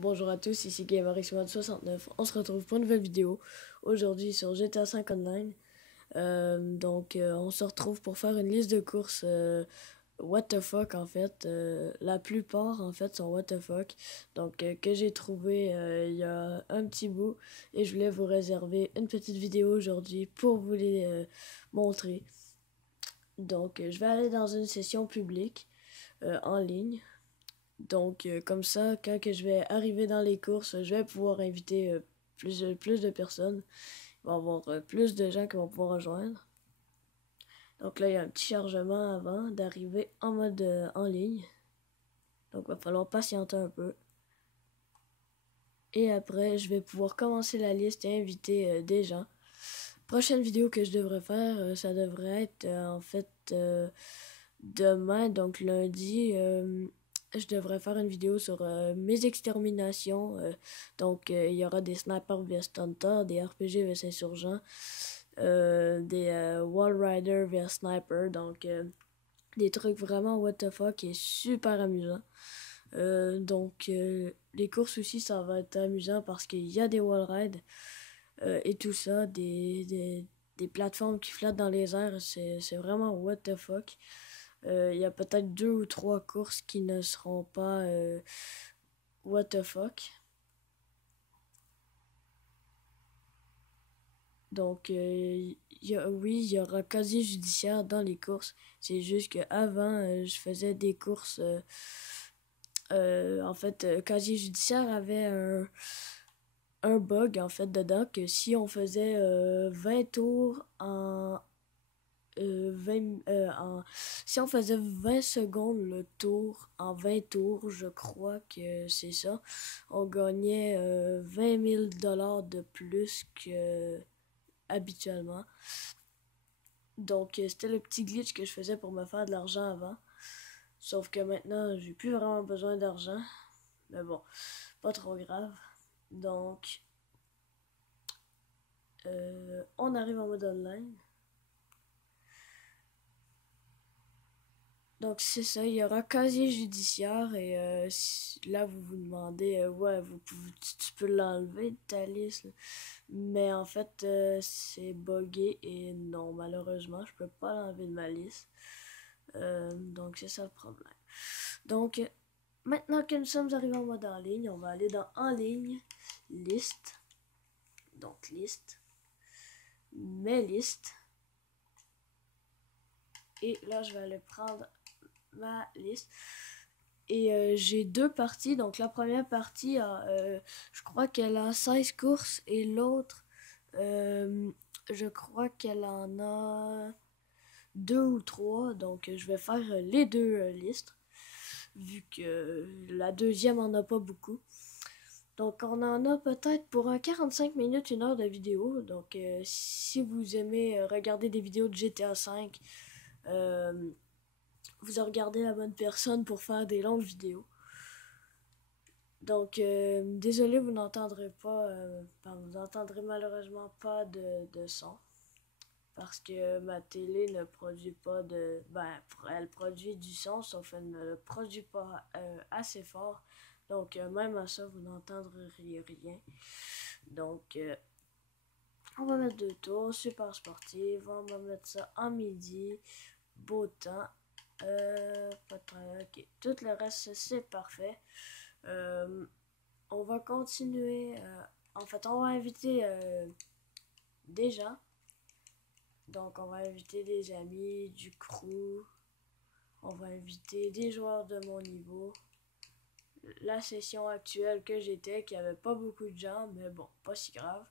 Bonjour à tous, ici GamerXMod69. On se retrouve pour une nouvelle vidéo aujourd'hui sur GTA 5 Online. On se retrouve pour faire une liste de courses what the fuck en fait. La plupart en fait sont what the fuck. Que j'ai trouvé il y a un petit bout et je voulais vous réserver une petite vidéo aujourd'hui pour vous les montrer. Je vais aller dans une session publique en ligne. Comme ça, quand que je vais arriver dans les courses, je vais pouvoir inviter plus de personnes. Il va y avoir plus de gens qui vont pouvoir rejoindre. Donc là, il y a un petit chargement avant d'arriver en mode en ligne. Donc, il va falloir patienter un peu. Et après, je vais pouvoir commencer la liste et inviter des gens. Prochaine vidéo que je devrais faire, ça devrait être demain, donc lundi. Je devrais faire une vidéo sur mes exterminations. Il y aura des snipers vs Stunter, des RPG vs Insurgents, des Wall Rider vs Sniper. Des trucs vraiment what the fuck et super amusants. Les courses aussi, ça va être amusant parce qu'il y a des wall rides et tout ça, des plateformes qui flottent dans les airs. C'est vraiment what the fuck. Il y a peut-être 2 ou 3 courses qui ne seront pas what the fuck. Il y aura casier judiciaire dans les courses. C'est juste qu'avant, je faisais des courses. Casier judiciaire avait un bug en fait dedans que si on faisait 20 tours si on faisait 20 secondes le tour en 20 tours, je crois que c'est ça, on gagnait 20 000 $ de plus que habituellement. C'était le petit glitch que je faisais pour me faire de l'argent avant. Sauf que maintenant, j'ai plus vraiment besoin d'argent. Mais bon, pas trop grave. On arrive en mode online. Donc c'est ça, il y aura casier judiciaire et là vous vous demandez, tu peux l'enlever de ta liste, là. Mais en fait c'est buggé et non, malheureusement je peux pas l'enlever de ma liste. Donc c'est ça le problème. Donc maintenant que nous sommes arrivés en mode en ligne, on va aller dans en ligne, liste, donc liste, mes listes. Et là je vais aller prendre ma liste et j'ai 2 parties. Donc la première partie je crois qu'elle a 16 courses et l'autre je crois qu'elle en a 2 ou 3. Donc je vais faire les 2 listes vu que la deuxième en a pas beaucoup. Donc on en a peut-être pour un 45 minutes, 1 heure de vidéo. Si vous aimez regarder des vidéos de GTA 5, vous avez regardé la bonne personne pour faire des longues vidéos. Désolé, vous n'entendrez pas, vous n'entendrez malheureusement pas de son. Parce que ma télé ne produit pas de... elle produit du son, sauf qu'elle ne le produit pas assez fort. Même à ça, vous n'entendrez rien. On va mettre 2 tours, super sportive. On va mettre ça en midi, beau temps. Ok, tout le reste c'est parfait. On va continuer. On va inviter des gens. Donc on va inviter des amis, du crew. On va inviter des joueurs de mon niveau. La session actuelle que j'étais, qui avait pas beaucoup de gens, mais bon, pas si grave.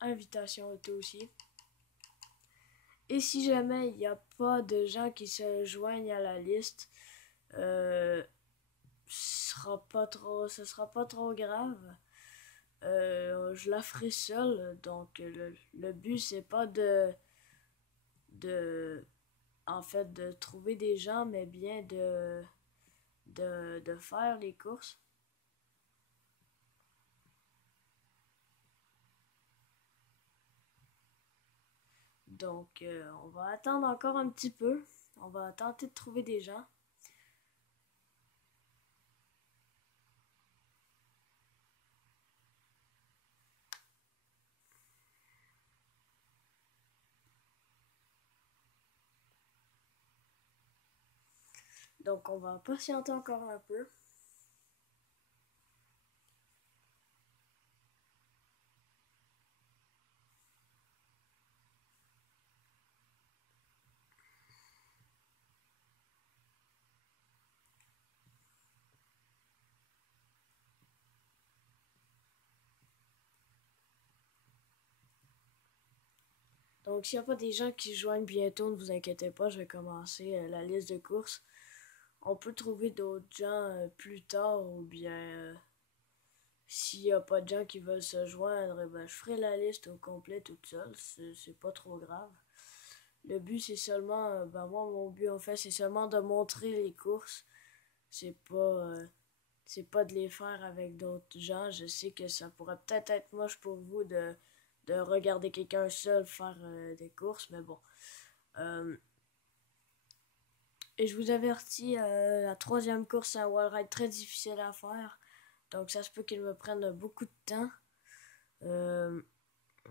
Invitation auto aussi. Et si jamais il n'y a pas de gens qui se joignent à la liste, ce sera pas trop grave. Je la ferai seule. Le but c'est pas de trouver des gens, mais bien de faire les courses. On va attendre encore un petit peu. On va tenter de trouver des gens. Donc on va patienter encore un peu. Donc s'il n'y a pas des gens qui joignent bientôt, ne vous inquiétez pas, je vais commencer la liste de courses. On peut trouver d'autres gens plus tard ou bien s'il n'y a pas de gens qui veulent se joindre, ben, je ferai la liste au complet toute seule, c'est pas trop grave. Le but c'est seulement, ben moi mon but en fait c'est seulement de montrer les courses, c'est pas de les faire avec d'autres gens. Je sais que ça pourrait peut-être être moche pour vous de regarder quelqu'un seul faire des courses, mais bon. Et je vous avertis, la troisième course, c'est un wall ride très difficile à faire. Donc ça se peut qu'il me prenne beaucoup de temps.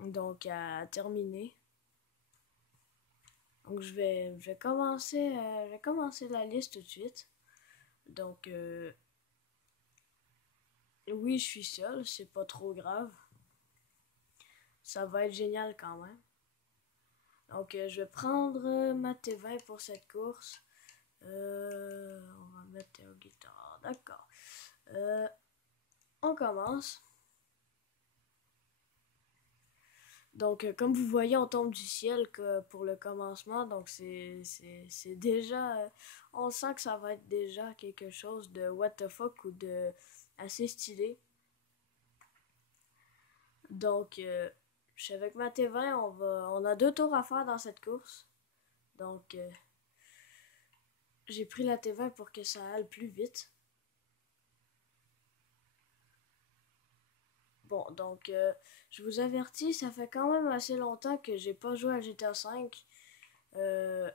Donc à terminer. Donc je vais commencer la liste tout de suite. Donc oui, je suis seul, c'est pas trop grave. Ça va être génial quand même. Donc je vais prendre ma T20 pour cette course. On va mettre au guitare, d'accord. On commence. Donc, comme vous voyez, on tombe du ciel que pour le commencement. Donc, c'est déjà... on sent que ça va être déjà quelque chose de what the fuck ou de assez stylé. Donc, je suis avec ma T20. On a 2 tours à faire dans cette course. Donc, j'ai pris la T20 pour que ça aille plus vite. Bon, donc, je vous avertis, ça fait quand même assez longtemps que j'ai pas joué à GTA V.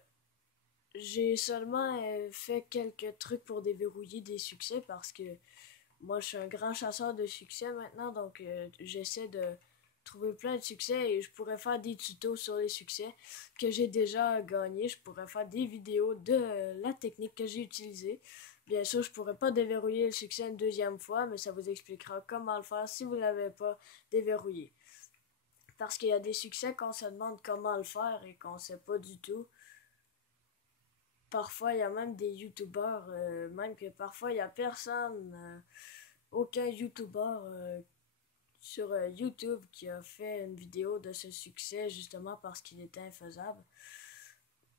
J'ai seulement fait quelques trucs pour déverrouiller des succès parce que moi je suis un grand chasseur de succès maintenant, donc j'essaie de trouver plein de succès et je pourrais faire des tutos sur les succès que j'ai déjà gagnés. Je pourrais faire des vidéos de la technique que j'ai utilisée. Bien sûr, je pourrais pas déverrouiller le succès une deuxième fois, mais ça vous expliquera comment le faire si vous l'avez pas déverrouillé. Parce qu'il y a des succès qu'on se demande comment le faire et qu'on sait pas du tout. Parfois, il y a même des youtubeurs, même que parfois, il n'y a personne, aucun youtubeur sur YouTube qui a fait une vidéo de ce succès justement parce qu'il était infaisable.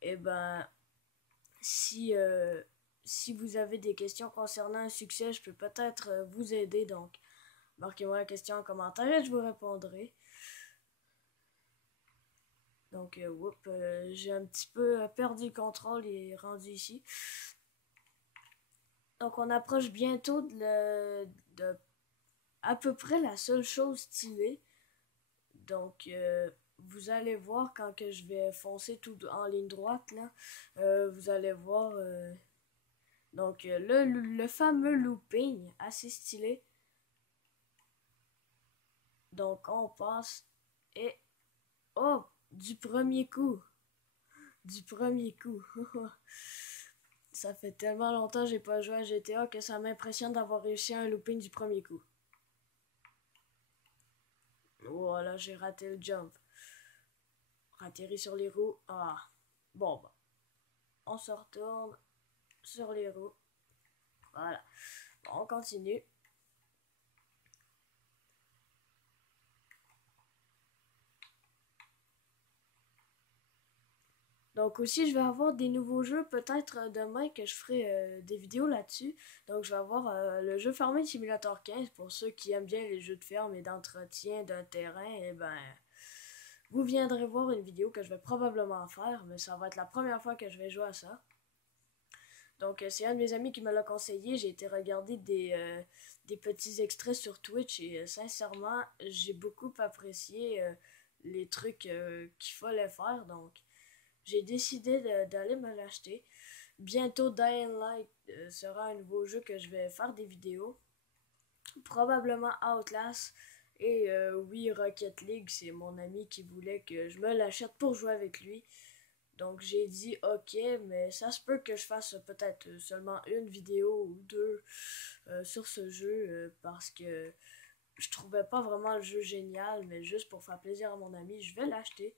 Et ben, si vous avez des questions concernant un succès, je peux peut-être vous aider. Donc, marquez-moi la question en commentaire et je vous répondrai. Donc, j'ai un petit peu perdu le contrôle et rendu ici. Donc, on approche bientôt de à peu près la seule chose stylée. Donc, vous allez voir quand que je vais foncer tout en ligne droite, là, vous allez voir donc le fameux looping assez stylé. Donc, on passe et oh, du premier coup. Du premier coup. Ça fait tellement longtemps que j'ai pas joué à GTA que ça m'impressionne d'avoir réussi un looping du premier coup. Voilà, j'ai raté le jump. Atterri sur les roues. Ah. Bon, bah. On se retourne sur les roues. Voilà. Bon, on continue. Donc aussi, je vais avoir des nouveaux jeux, peut-être demain que je ferai des vidéos là-dessus. Donc je vais avoir le jeu Farming Simulator 15 pour ceux qui aiment bien les jeux de ferme et d'entretien d'un terrain. Et ben, vous viendrez voir une vidéo que je vais probablement faire, mais ça va être la première fois que je vais jouer à ça. Donc c'est un de mes amis qui me l'a conseillé. J'ai été regarder des petits extraits sur Twitch et sincèrement, j'ai beaucoup apprécié les trucs qu'il fallait faire. Donc j'ai décidé d'aller me l'acheter. Bientôt Dying Light sera un nouveau jeu que je vais faire des vidéos. Probablement Outlast. Et oui, Rocket League, c'est mon ami qui voulait que je me l'achète pour jouer avec lui. Donc j'ai dit ok, mais ça se peut que je fasse peut-être seulement une vidéo ou deux sur ce jeu parce que je trouvais pas vraiment le jeu génial, mais juste pour faire plaisir à mon ami, je vais l'acheter.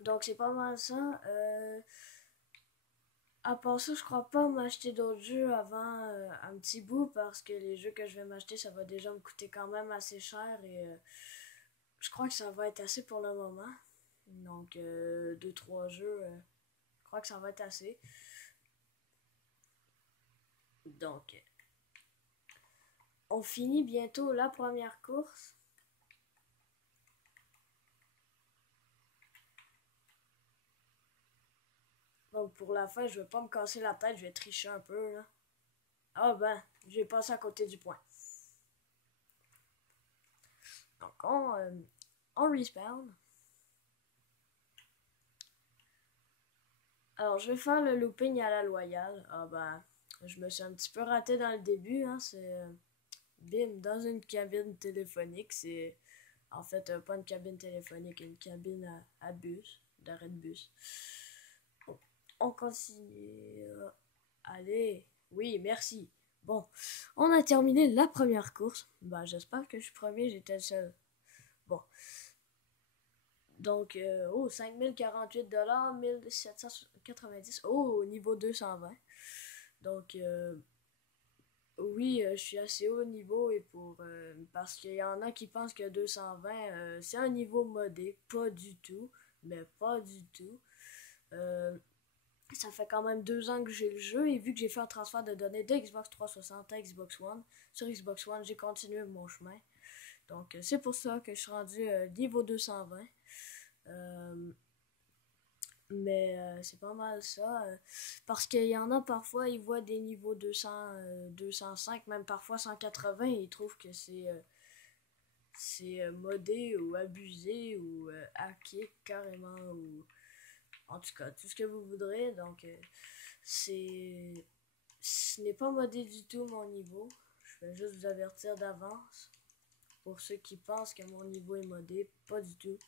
Donc c'est pas mal ça. À part ça, je crois pas m'acheter d'autres jeux avant un petit bout parce que les jeux que je vais m'acheter, ça va déjà me coûter quand même assez cher et je crois que ça va être assez pour le moment. Donc 2-3 jeux, je crois que ça va être assez. Donc on finit bientôt la première course. Donc pour la fin, je vais pas me casser la tête, je vais tricher un peu là. Ah ben, j'ai passé à côté du point. Donc on respawn. Alors je vais faire le looping à la loyale. Ah ben, je me suis un petit peu raté dans le début, hein. C'est bim, dans une cabine téléphonique. C'est en fait pas une cabine téléphonique, une cabine à bus, d'arrêt de bus. On continue. Allez, oui, merci. Bon, on a terminé la première course. Bah, j'espère que je suis premier, j'étais le seul. Bon. Donc, 5048 $, 1790. Oh, niveau 220. Donc, oui, je suis assez haut niveau et parce qu'il y en a qui pensent que 220, c'est un niveau modé. Pas du tout. Mais pas du tout. Ça fait quand même 2 ans que j'ai le jeu et vu que j'ai fait un transfert de données de Xbox 360 à Xbox One, sur Xbox One, j'ai continué mon chemin. Donc c'est pour ça que je suis rendu niveau 220. Mais c'est pas mal ça. Parce qu'il y en a parfois, ils voient des niveaux 200, 205, même parfois 180 et ils trouvent que c'est modé ou abusé ou hacké carrément ou en tout cas, tout ce que vous voudrez. Donc, ce n'est pas modé du tout mon niveau. Je vais juste vous avertir d'avance. Pour ceux qui pensent que mon niveau est modé, pas du tout.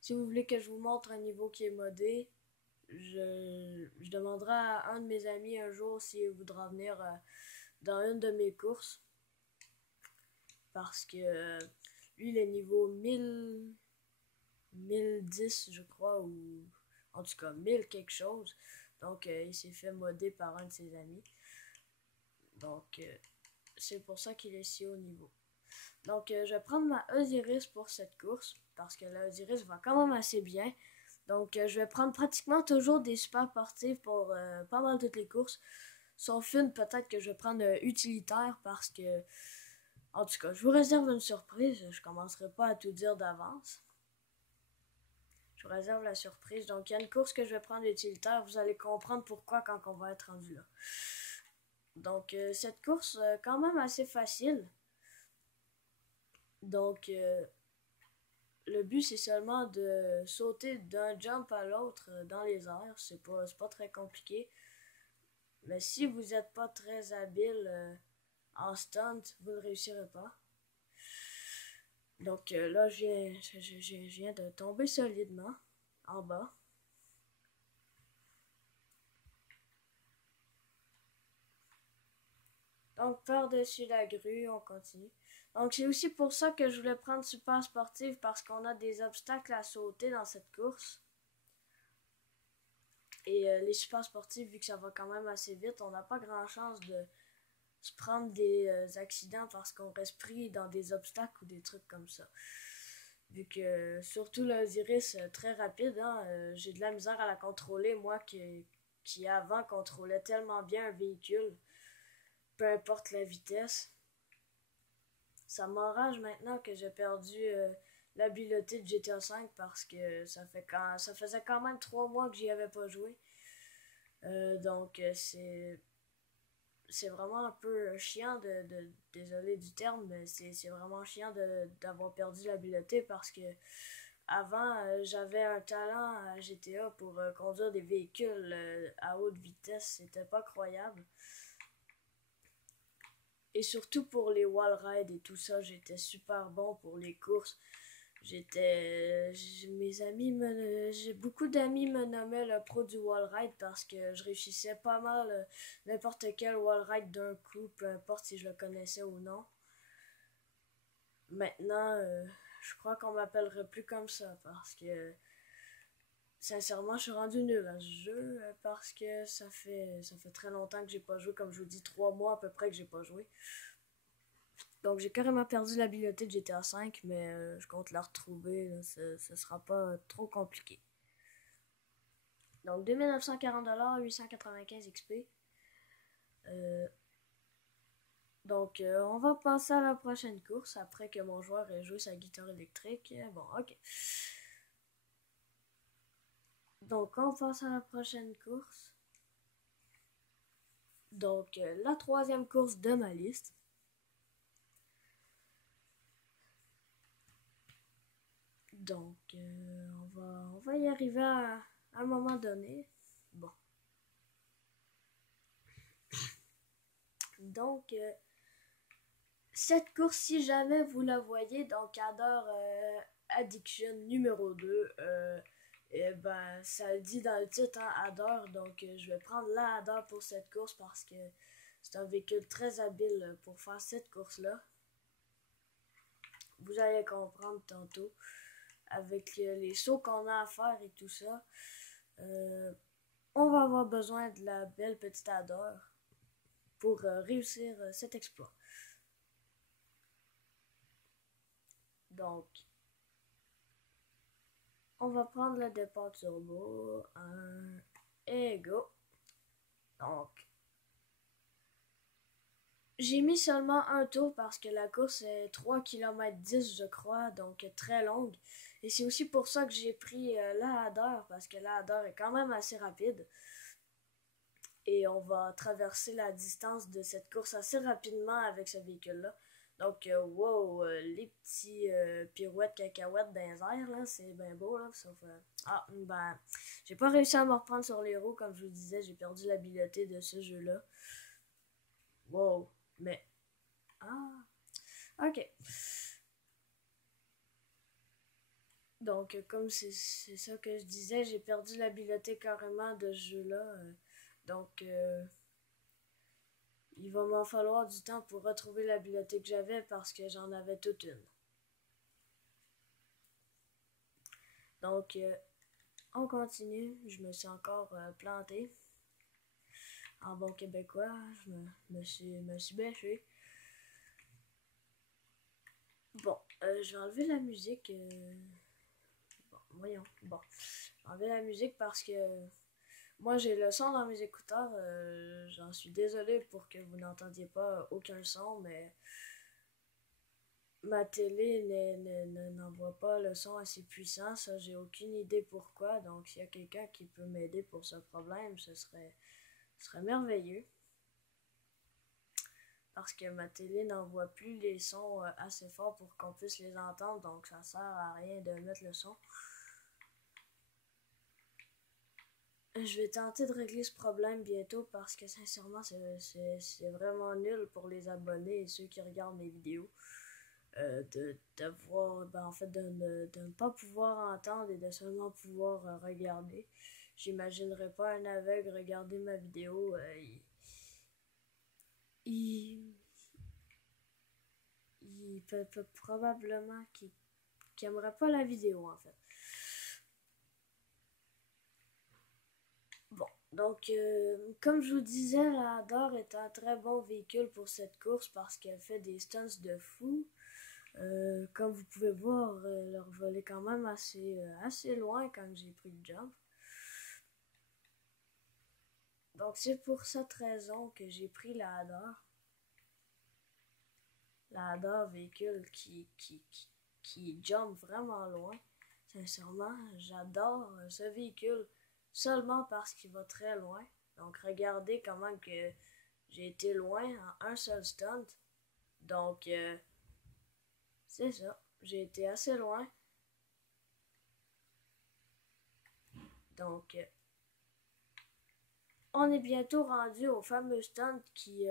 Si vous voulez que je vous montre un niveau qui est modé, je demanderai à un de mes amis un jour s'il voudra venir dans une de mes courses. Parce que lui, il est niveau 1010, je crois, ou en tout cas 1000 quelque chose. Donc il s'est fait modder par un de ses amis. Donc c'est pour ça qu'il est si haut niveau. Donc je vais prendre ma Osiris pour cette course. Parce que la Osiris va quand même assez bien. Donc je vais prendre pratiquement toujours des super sportifs pour pas mal toutes les courses. Sauf une, peut-être que je vais prendre utilitaire parce que en tout cas, je vous réserve une surprise. Je commencerai pas à tout dire d'avance. Je vous réserve la surprise. Donc, il y a une course que je vais prendre utilitaire. Vous allez comprendre pourquoi quand on va être rendu là. Donc, cette course, quand même assez facile. Donc, le but, c'est seulement de sauter d'un jump à l'autre dans les airs. C'est pas très compliqué. Mais si vous n'êtes pas très habile en stunt, vous ne réussirez pas. Donc là, je viens de tomber solidement en bas. Donc par-dessus la grue, on continue. Donc c'est aussi pour ça que je voulais prendre super sportif parce qu'on a des obstacles à sauter dans cette course. Et les super sportifs, vu que ça va quand même assez vite, on n'a pas grand chance de se prendre des accidents parce qu'on reste pris dans des obstacles ou des trucs comme ça. Vu que surtout l'Osiris très rapide, hein, j'ai de la misère à la contrôler, moi qui avant contrôlait tellement bien un véhicule, peu importe la vitesse. Ça m'enrage maintenant que j'ai perdu l'habileté de GTA V parce que ça faisait quand même 3 mois que j'y avais pas joué. Donc c'est vraiment un peu chiant désolé du terme, mais c'est vraiment chiant d'avoir perdu l'habileté parce que avant j'avais un talent à GTA pour conduire des véhicules à haute vitesse, c'était pas croyable. Et surtout pour les wall rides et tout ça, j'étais super bon pour les courses. J'ai beaucoup d'amis me nommaient le pro du wall ride parce que je réussissais pas mal n'importe quel wall ride d'un coup, peu importe si je le connaissais ou non. Maintenant, je crois qu'on m'appellerait plus comme ça parce que sincèrement, je suis rendu nul à ce jeu parce que ça fait très longtemps que j'ai pas joué, comme je vous dis, 3 mois à peu près que j'ai pas joué. Donc j'ai carrément perdu la bibliothèque de GTA 5, mais je compte la retrouver, là, ce sera pas trop compliqué. Donc 2940$, 895 XP. Donc on va passer à la prochaine course après que mon joueur ait joué sa guitare électrique. Bon, ok. Donc on passe à la prochaine course. Donc la troisième course de ma liste. Donc, on va y arriver à un moment donné. Bon. Donc, cette course, si jamais vous la voyez, donc Adder Addiction numéro 2, et ben, ça le dit dans le titre, hein, Adder. Donc, je vais prendre la Adder pour cette course parce que c'est un véhicule très habile pour faire cette course-là. Vous allez comprendre tantôt avec les sauts qu'on a à faire et tout ça. On va avoir besoin de la belle petite Adder pour réussir cet exploit. Donc, on va prendre le départ turbo. Et go. Donc, j'ai mis seulement un tour parce que la course est 3 km 10 je crois, donc très longue. Et c'est aussi pour ça que j'ai pris la Adder, parce que la Adder est quand même assez rapide. Et on va traverser la distance de cette course assez rapidement avec ce véhicule-là. Donc, wow, les petits pirouettes cacahuètes dans les airs, là, c'est bien beau, là, sauf... ben, j'ai pas réussi à me reprendre sur les roues, comme je vous disais, j'ai perdu l'habileté de ce jeu-là. Wow, mais... ok. Donc, comme c'est ça que je disais, j'ai perdu l'habileté carrément de ce jeu-là. Donc, il va m'en falloir du temps pour retrouver l'habileté que j'avais parce que j'en avais toute une. Donc, on continue. Je me suis encore planté. En bon québécois, je me suis bêché. Bon, je vais enlever la musique. Bon, voyons. Bon, je vais enlever la musique parce que moi j'ai le son dans mes écouteurs. J'en suis désolée pour que vous n'entendiez pas aucun son, mais ma télé n'envoie pas le son assez puissant. Ça, j'ai aucune idée pourquoi. Donc, s'il y a quelqu'un qui peut m'aider pour ce problème, ce serait merveilleux. Parce que ma télé n'envoie plus les sons assez forts pour qu'on puisse les entendre. Donc, ça sert à rien de mettre le son. Je vais tenter de régler ce problème bientôt parce que sincèrement, c'est vraiment nul pour les abonnés et ceux qui regardent mes vidéos. En fait, de ne pas pouvoir entendre et de seulement pouvoir regarder. J'imaginerais pas un aveugle regarder ma vidéo. Il peut probablement qu'il aimerait pas la vidéo, en fait. Bon, donc, comme je vous disais, la Adder est un très bon véhicule pour cette course parce qu'elle fait des stunts de fou. Comme vous pouvez voir, elle a volé quand même assez loin quand j'ai pris le jump. Donc c'est pour cette raison que j'ai pris la Adder. La Adder, véhicule qui jump vraiment loin. Sincèrement, j'adore ce véhicule seulement parce qu'il va très loin. Donc regardez comment que j'ai été loin en un seul stunt. Donc c'est ça, j'ai été assez loin. Donc, on est bientôt rendu au fameux stunt qui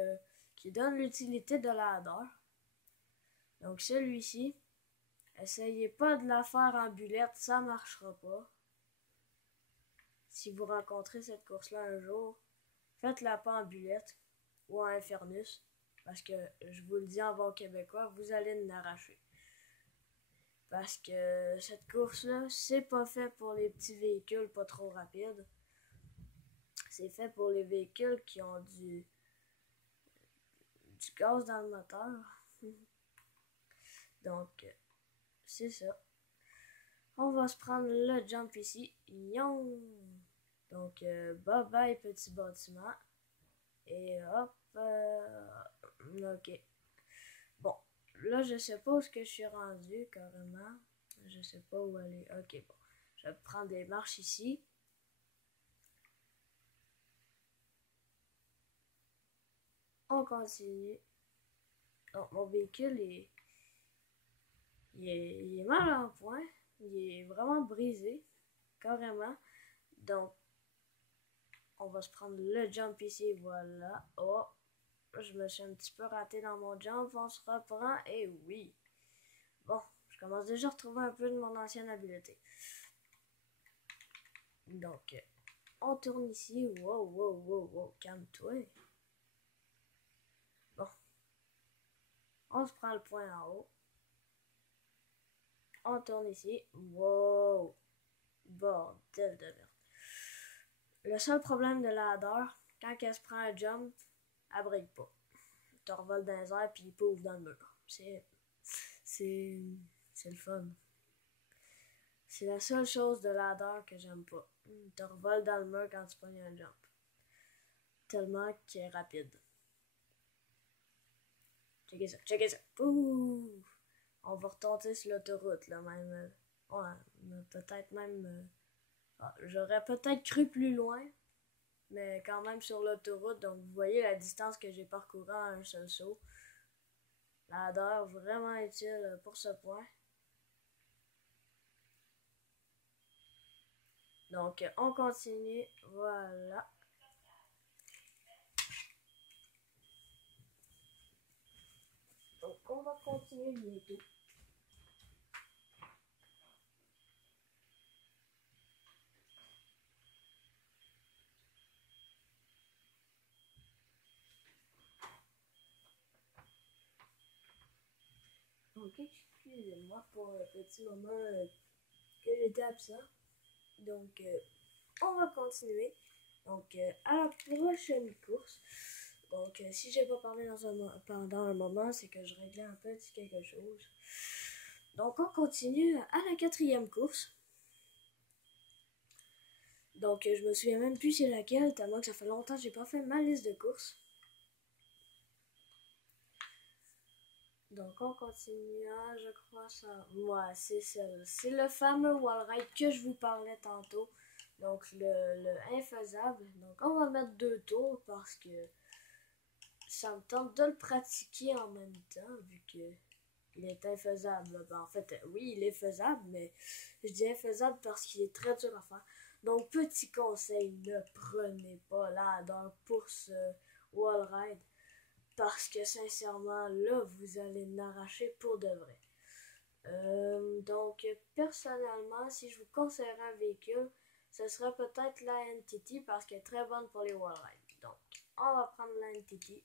donne l'utilité de la Adder. Donc, celui-ci, Essayez pas de la faire en bulette, ça marchera pas. Si vous rencontrez cette course-là un jour, faites-la pas en bulette ou en Infernus, parce que je vous le dis en bon québécois, vous allez nous arracher. Parce que cette course-là, c'est pas fait pour les petits véhicules pas trop rapides. C'est fait pour les véhicules qui ont du gaz dans le moteur. Donc, c'est ça. On va se prendre le jump ici. Yon! Donc, bye bye petit bâtiment. Et hop. Ok. Bon, là, je sais pas où est-ce que je suis rendu, carrément. Je sais pas où aller. Ok, bon. Je vais prendre des marches ici. On continue. Donc, mon véhicule il est mal en point. Il est vraiment brisé, carrément. Donc, on va se prendre le jump ici, voilà. Oh, je me suis un petit peu raté dans mon jump, on se reprend, et oui. Bon, je commence déjà à retrouver un peu de mon ancienne habileté. Donc, on tourne ici, wow, calme-toi. Bon, on se prend le point en haut. On tourne ici, wow, bordel de merde. Le seul problème de la ladder, quand elle se prend un jump, elle break pas. Tu revoles dans les airs puis il pauvre dans le mur. C'est le fun. C'est la seule chose de ladder que j'aime pas. Tu revoles dans le mur quand tu pognes un jump. Tellement qu'il est rapide. Checkez ça. Ouh! On va retenter sur l'autoroute là même. Ouais, peut-être même. J'aurais peut-être cru plus loin. Mais quand même sur l'autoroute, donc vous voyez la distance que j'ai parcouru en un seul saut. Ladder vraiment utile pour ce point. Donc on continue, voilà. Donc on va continuer bientôt. Donc excusez-moi pour le petit moment que j'étais absent. Donc on va continuer. Donc à la prochaine course. Donc si j'ai pas parlé pendant un moment, c'est que je réglais un petit quelque chose. Donc on continue à la 4e course. Donc je me souviens même plus c'est laquelle, tellement que ça fait longtemps que j'ai pas fait ma liste de courses. Donc on continue, je crois ça. Ouais, c'est celle. C'est le fameux wall ride que je vous parlais tantôt. Donc le infaisable. Donc on va mettre 2 tours parce que ça me tente de le pratiquer en même temps vu que il est infaisable. Ben, en fait, oui, il est faisable, mais je dis infaisable parce qu'il est très dur à faire. Donc petit conseil, ne prenez pas ladder pour ce wall ride. Parce que sincèrement, là, vous allez l'arracher pour de vrai. Donc, personnellement, si je vous conseillerais un véhicule, ce serait peut-être la NTT parce qu'elle est très bonne pour les wall rides. Donc, on va prendre la NTT.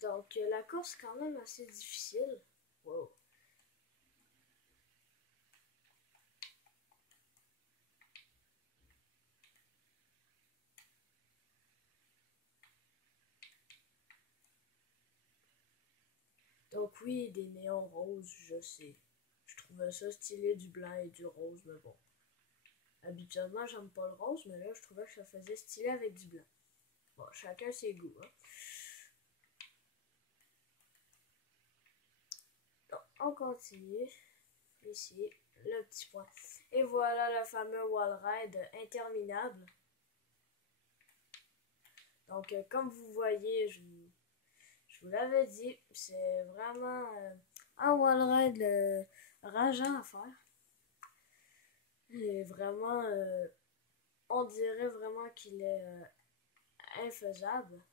Donc, la course est quand même assez difficile. Wow. Donc oui, des néons roses, je sais. Je trouvais ça stylé du blanc et du rose, mais bon. Habituellement, j'aime pas le rose, mais là, je trouvais que ça faisait stylé avec du blanc. Bon, chacun ses goûts, hein. Donc, on continue. Ici, le petit point. Et voilà le fameux wall ride interminable. Donc, comme vous voyez, je vous l'avais dit, c'est vraiment un wallride rageant à faire. Et vraiment, on dirait vraiment qu'il est infaisable.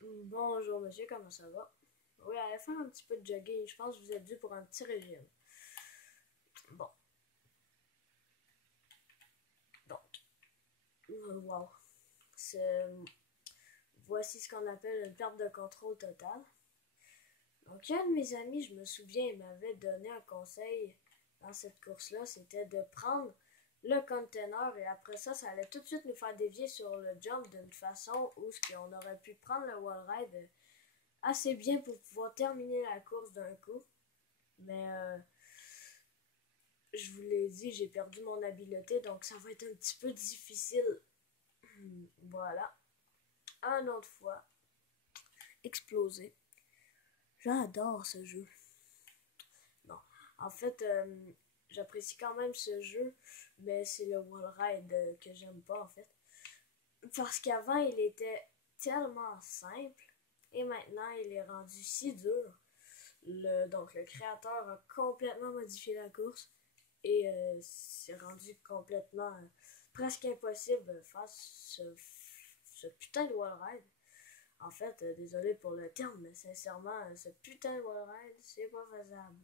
Bonjour monsieur, comment ça va? Oui, allez faire un petit peu de jogging, je pense que vous êtes dû pour un petit régime. Bon. Donc, wow. Voici ce qu'on appelle une perte de contrôle totale. Donc, un de mes amis, je me souviens, il m'avait donné un conseil dans cette course-là, c'était de prendre le container et après ça, ça allait tout de suite nous faire dévier sur le jump d'une façon où on aurait pu prendre le wall ride assez bien pour pouvoir terminer la course d'un coup. Mais je vous l'ai dit, j'ai perdu mon habileté, donc ça va être un petit peu difficile. Voilà. Une autre fois. Exploser. J'adore ce jeu. Non. En fait, j'apprécie quand même ce jeu, mais c'est le wall ride que j'aime pas en fait. Parce qu'avant, il était tellement simple et maintenant, il est rendu si dur. Donc, le créateur a complètement modifié la course et c'est rendu complètement presque impossible de faire ce putain de wall ride. En fait, désolé pour le terme, mais sincèrement, ce putain de wall ride, c'est pas faisable.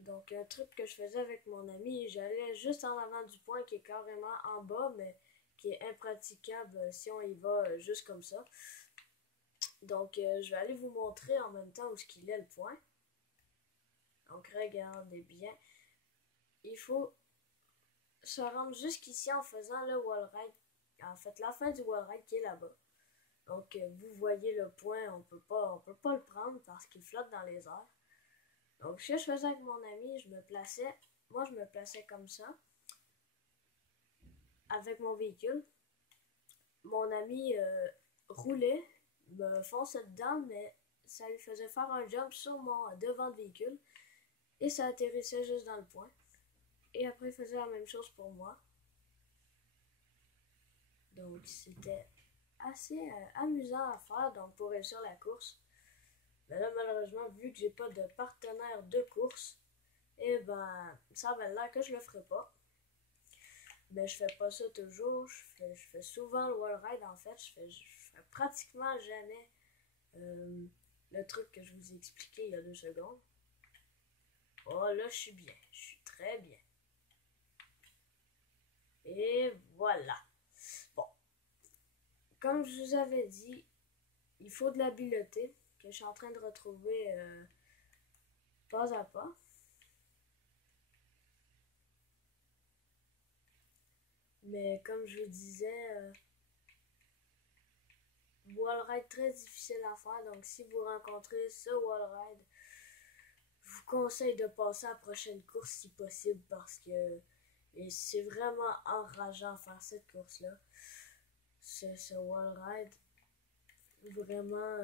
Donc, un truc que je faisais avec mon ami, j'allais juste en avant du point qui est carrément en bas, mais qui est impraticable si on y va juste comme ça. Donc, je vais aller vous montrer en même temps où ce qu'il est le point. Donc, regardez bien. Il faut se rendre jusqu'ici en faisant le wall ride. En fait, la fin du wall ride qui est là-bas. Donc, vous voyez le point, on peut pas le prendre parce qu'il flotte dans les airs. Donc, ce que je faisais avec mon ami, je me plaçais comme ça, avec mon véhicule. Mon ami roulait, me fonçait dedans, mais ça lui faisait faire un jump sur mon devant de véhicule, et ça atterrissait juste dans le point. Et après, il faisait la même chose pour moi. Donc, c'était assez amusant à faire, donc pour réussir la course. Mais là, malheureusement, vu que j'ai pas de partenaire de course, et ben, ça va l'air que je le ferai pas. Mais je fais pas ça toujours. Je fais souvent le wall ride en fait. Je fais pratiquement jamais le truc que je vous ai expliqué il y a 2 secondes. Oh là, je suis bien. Je suis très bien. Et voilà. Bon. Comme je vous avais dit, il faut de l'habileté que je suis en train de retrouver pas à pas. Mais comme je vous disais, wall ride très difficile à faire. Donc si vous rencontrez ce wall ride, je vous conseille de passer à la prochaine course si possible parce que c'est vraiment enrageant faire cette course-là. Ce wall ride, vraiment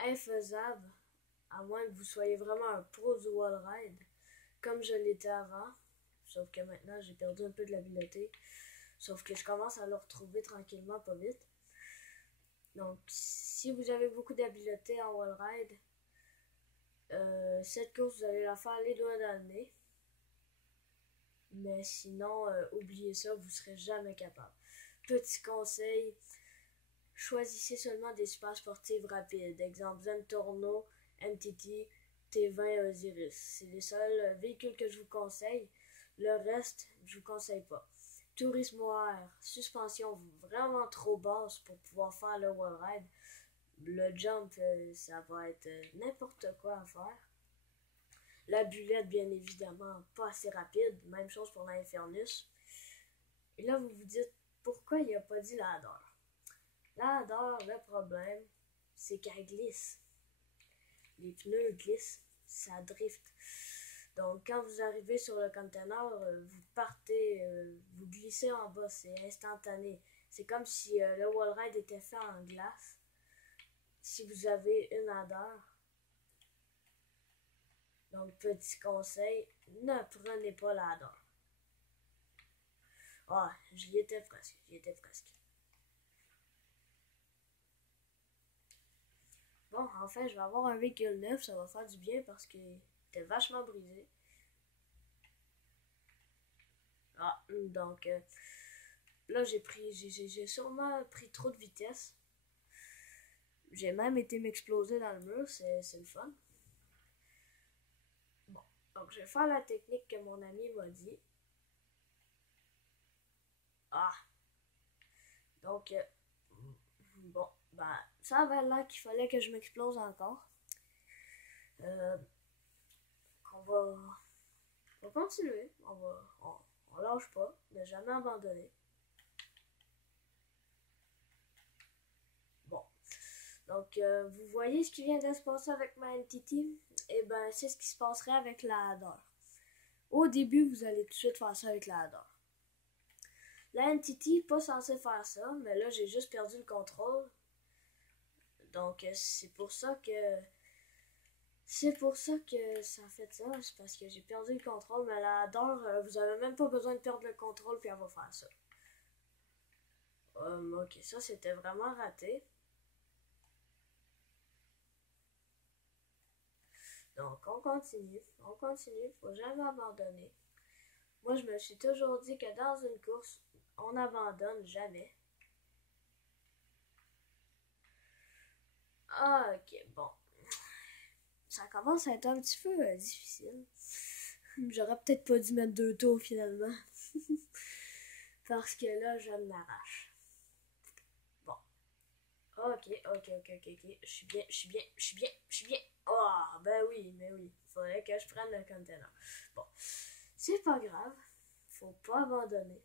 infaisable, à moins que vous soyez vraiment un pro du wall ride, comme je l'étais avant. Sauf que maintenant, j'ai perdu un peu de l'habileté. Sauf que je commence à le retrouver tranquillement, pas vite. Donc, si vous avez beaucoup d'habileté en wall ride, cette course, vous allez la faire les doigts dans le nez. Mais sinon, oubliez ça, vous ne serez jamais capable. Petit conseil, choisissez seulement des super sportives rapides. Exemple, Zentorno, MTT, T20 Osiris. C'est les seuls véhicules que je vous conseille. Le reste, je vous conseille pas. Turismo Air, suspension vraiment trop basse pour pouvoir faire le wall ride. Le jump, ça va être n'importe quoi à faire. La bulette, bien évidemment, pas assez rapide. Même chose pour l'Infernus. Et là, vous vous dites, pourquoi il n'a pas dit ladder? Ladder, le problème, c'est qu'elle glisse. Les pneus glissent, ça drift. Donc, quand vous arrivez sur le container, vous partez, vous glissez en bas, c'est instantané. C'est comme si le wall ride était fait en glace. Si vous avez une ladder, donc petit conseil, ne prenez pas ladder. Ah, j'y étais presque, j'y étais presque. Bon, enfin, je vais avoir un véhicule neuf, ça va faire du bien parce qu'il était vachement brisé. Ah, donc, là, j'ai sûrement pris trop de vitesse. J'ai même été m'exploser dans le mur, c'est le fun. Bon, donc je vais faire la technique que mon ami m'a dit. Ah, donc, bon, ben, ça avait l'air qu'il fallait que je m'explose encore. Euh, on va continuer, on lâche pas, ne jamais abandonner. Bon, donc vous voyez ce qui vient de se passer avec ma entity? Eh ben, c'est ce qui se passerait avec la Hadar. Au début, vous allez tout de suite faire ça avec la Hadar. La entity, pas censé faire ça, mais là, j'ai juste perdu le contrôle. Donc, c'est pour ça que ça a fait ça. C'est parce que j'ai perdu le contrôle, mais la Hadar, vous avez même pas besoin de perdre le contrôle, puis elle va faire ça. Ok, ça, c'était vraiment raté. Donc, on continue, faut jamais abandonner. Moi, je me suis toujours dit que dans une course, on n'abandonne jamais. Ah, ok, bon. Ça commence à être un petit peu difficile. J'aurais peut-être pas dû mettre 2 tours finalement. Parce que là, je m'arrache. Bon. Ok. Je suis bien. Oh, ben oui, mais oui. Faudrait que je prenne le container. Bon. C'est pas grave. Faut pas abandonner.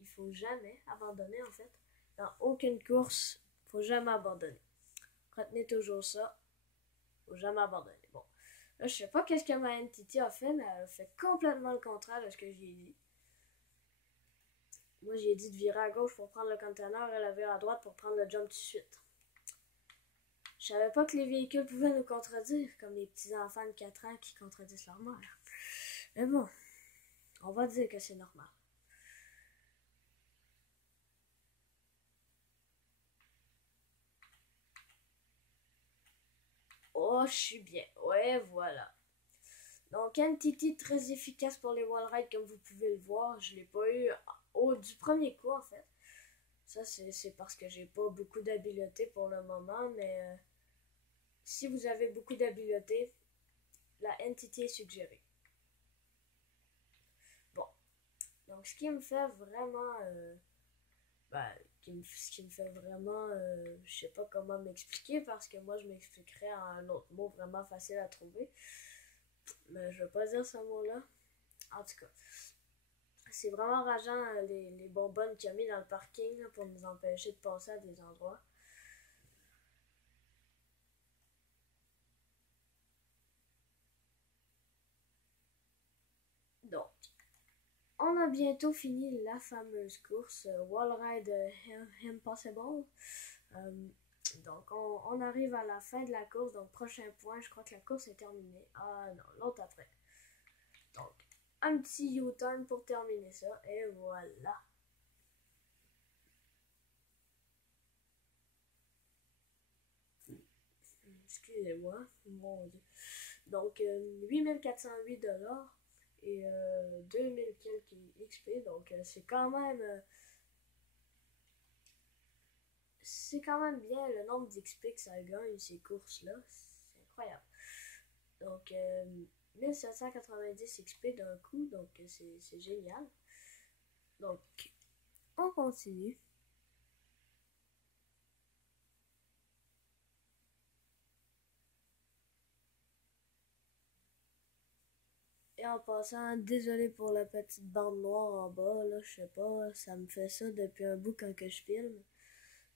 Il faut jamais abandonner en fait. Dans aucune course, faut jamais abandonner. Retenez toujours ça. Faut jamais abandonner. Bon. Là, je sais pas qu'est-ce que ma entity a fait, mais elle a fait complètement le contraire de ce que j'ai dit. Moi, j'ai dit de virer à gauche pour prendre le container, elle a viré à droite pour prendre le jump tout de suite. Je savais pas que les véhicules pouvaient nous contredire, comme les petits enfants de 4 ans qui contredisent leur mère. Mais bon, on va dire que c'est normal. Oh, je suis bien. Ouais, voilà. Donc, Entity très efficace pour les wall rides, comme vous pouvez le voir. Je l'ai pas eu du premier coup, en fait. Ça, c'est parce que j'ai pas beaucoup d'habileté pour le moment, mais si vous avez beaucoup d'habileté, la Entity est suggérée. Bon. Donc, ce qui me fait vraiment... ce qui me fait vraiment... je sais pas comment m'expliquer, parce que moi, je m'expliquerais en un autre mot vraiment facile à trouver. Mais je vais pas dire ce mot-là. En tout cas, c'est vraiment rageant les bonbonnes qu'il y a mis dans le parking là, pour nous empêcher de passer à des endroits. Donc, on a bientôt fini la fameuse course Wall Ride Impossible. Donc, on arrive à la fin de la course. Donc, prochain point, je crois que la course est terminée. Ah non, l'autre après. Donc, un petit U-turn pour terminer ça. Et voilà. Excusez-moi, mon Dieu. Donc, 8408$ et 2000 quelques XP. Donc, c'est quand même bien le nombre d'XP que ça gagne ces courses-là. C'est incroyable. Donc, 1790 XP d'un coup, donc c'est génial. Donc, on continue. Et en passant, désolé pour la petite bande noire en bas, là, je sais pas, ça me fait ça depuis un bout quand que je filme.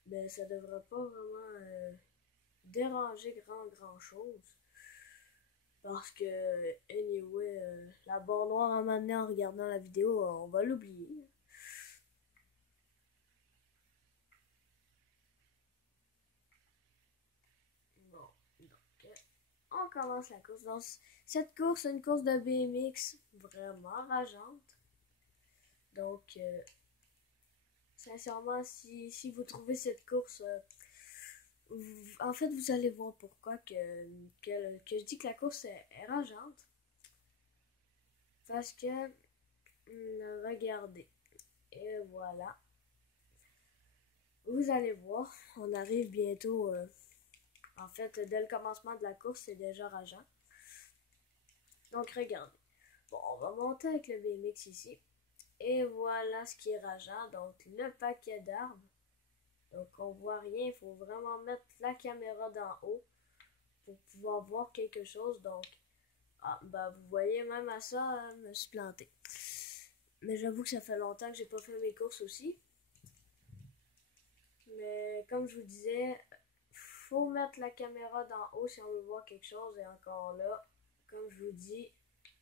Mais ça devrait pas vraiment déranger grand chose. Parce que, anyway, la barre noire à un moment donné en regardant la vidéo, on va l'oublier. Bon, donc, on commence la course. Donc, cette course est une course de BMX vraiment rageante. Donc, sincèrement, si vous trouvez cette course, en fait, vous allez voir pourquoi que je dis que la course est rageante. Parce que, regardez, et voilà. Vous allez voir, on arrive bientôt, en fait, dès le commencement de la course, c'est déjà rageant. Donc, regardez. Bon, on va monter avec le BMX ici. Et voilà ce qui est rageant. Donc, le paquet d'arbres. Donc, on voit rien. Il faut vraiment mettre la caméra d'en haut pour pouvoir voir quelque chose. Donc, vous voyez, même à ça, je me suis planté. Mais j'avoue que ça fait longtemps que j'ai pas fait mes courses aussi. Mais comme je vous disais, faut mettre la caméra d'en haut si on veut voir quelque chose. Et encore là, comme je vous dis,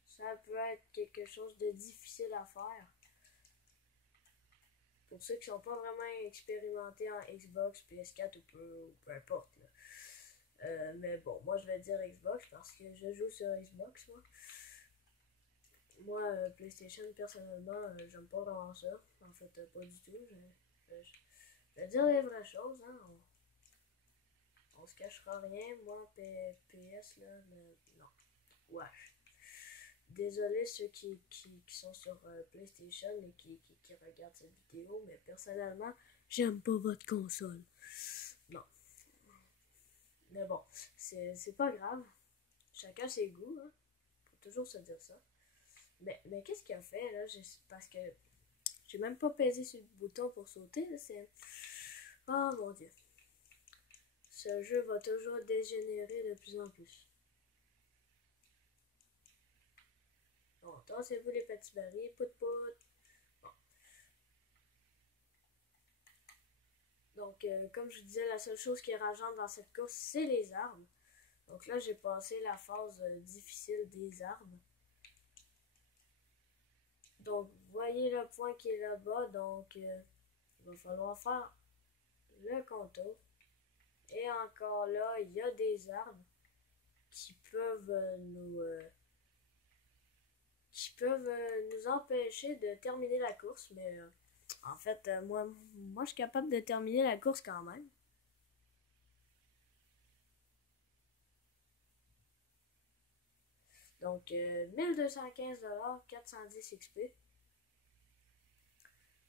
ça peut être quelque chose de difficile à faire. Pour ceux qui sont pas vraiment expérimentés en Xbox, PS4 ou peu importe. Mais bon, moi je vais dire Xbox parce que je joue sur Xbox, moi. Moi, PlayStation, personnellement, j'aime pas vraiment ça. En fait, pas du tout. Je vais dire les vraies choses, hein. On se cachera rien. Moi, PS, là, mais non. Ouais. Désolé ceux qui sont sur PlayStation et qui regardent cette vidéo, mais personnellement, j'aime pas votre console. Non. Mais bon, c'est pas grave. Chacun ses goûts, hein. Faut toujours se dire ça. Mais qu'est-ce qu'il a fait, là? Parce que j'ai même pas pesé sur le bouton pour sauter, là. C'est... Oh mon Dieu. Ce jeu va toujours dégénérer de plus en plus. Bon, tassez-vous les petits barils, pout-pout. Bon. Donc, comme je vous disais, la seule chose qui est rageante dans cette course, c'est les arbres. Donc là, j'ai passé la phase difficile des arbres. Donc, voyez le point qui est là-bas. Donc, il va falloir faire le contour. Et encore là, il y a des arbres qui peuvent nous empêcher de terminer la course. Mais en fait, moi, je suis capable de terminer la course quand même. Donc, 1215 $, 410 XP.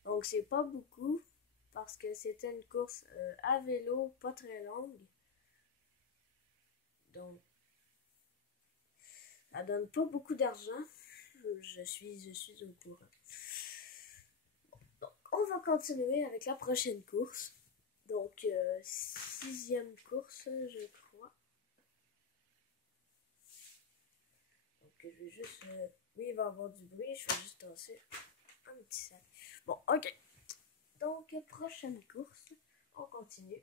Donc, c'est pas beaucoup parce que c'était une course à vélo, pas très longue. Donc, ça donne pas beaucoup d'argent. Je suis au courant. Donc, on va continuer avec la prochaine course. Donc, 6e course, je crois. Donc, je vais juste... oui, il va y avoir du bruit. Je vais juste tasser un petit sac. Bon, ok. Donc, prochaine course. On continue.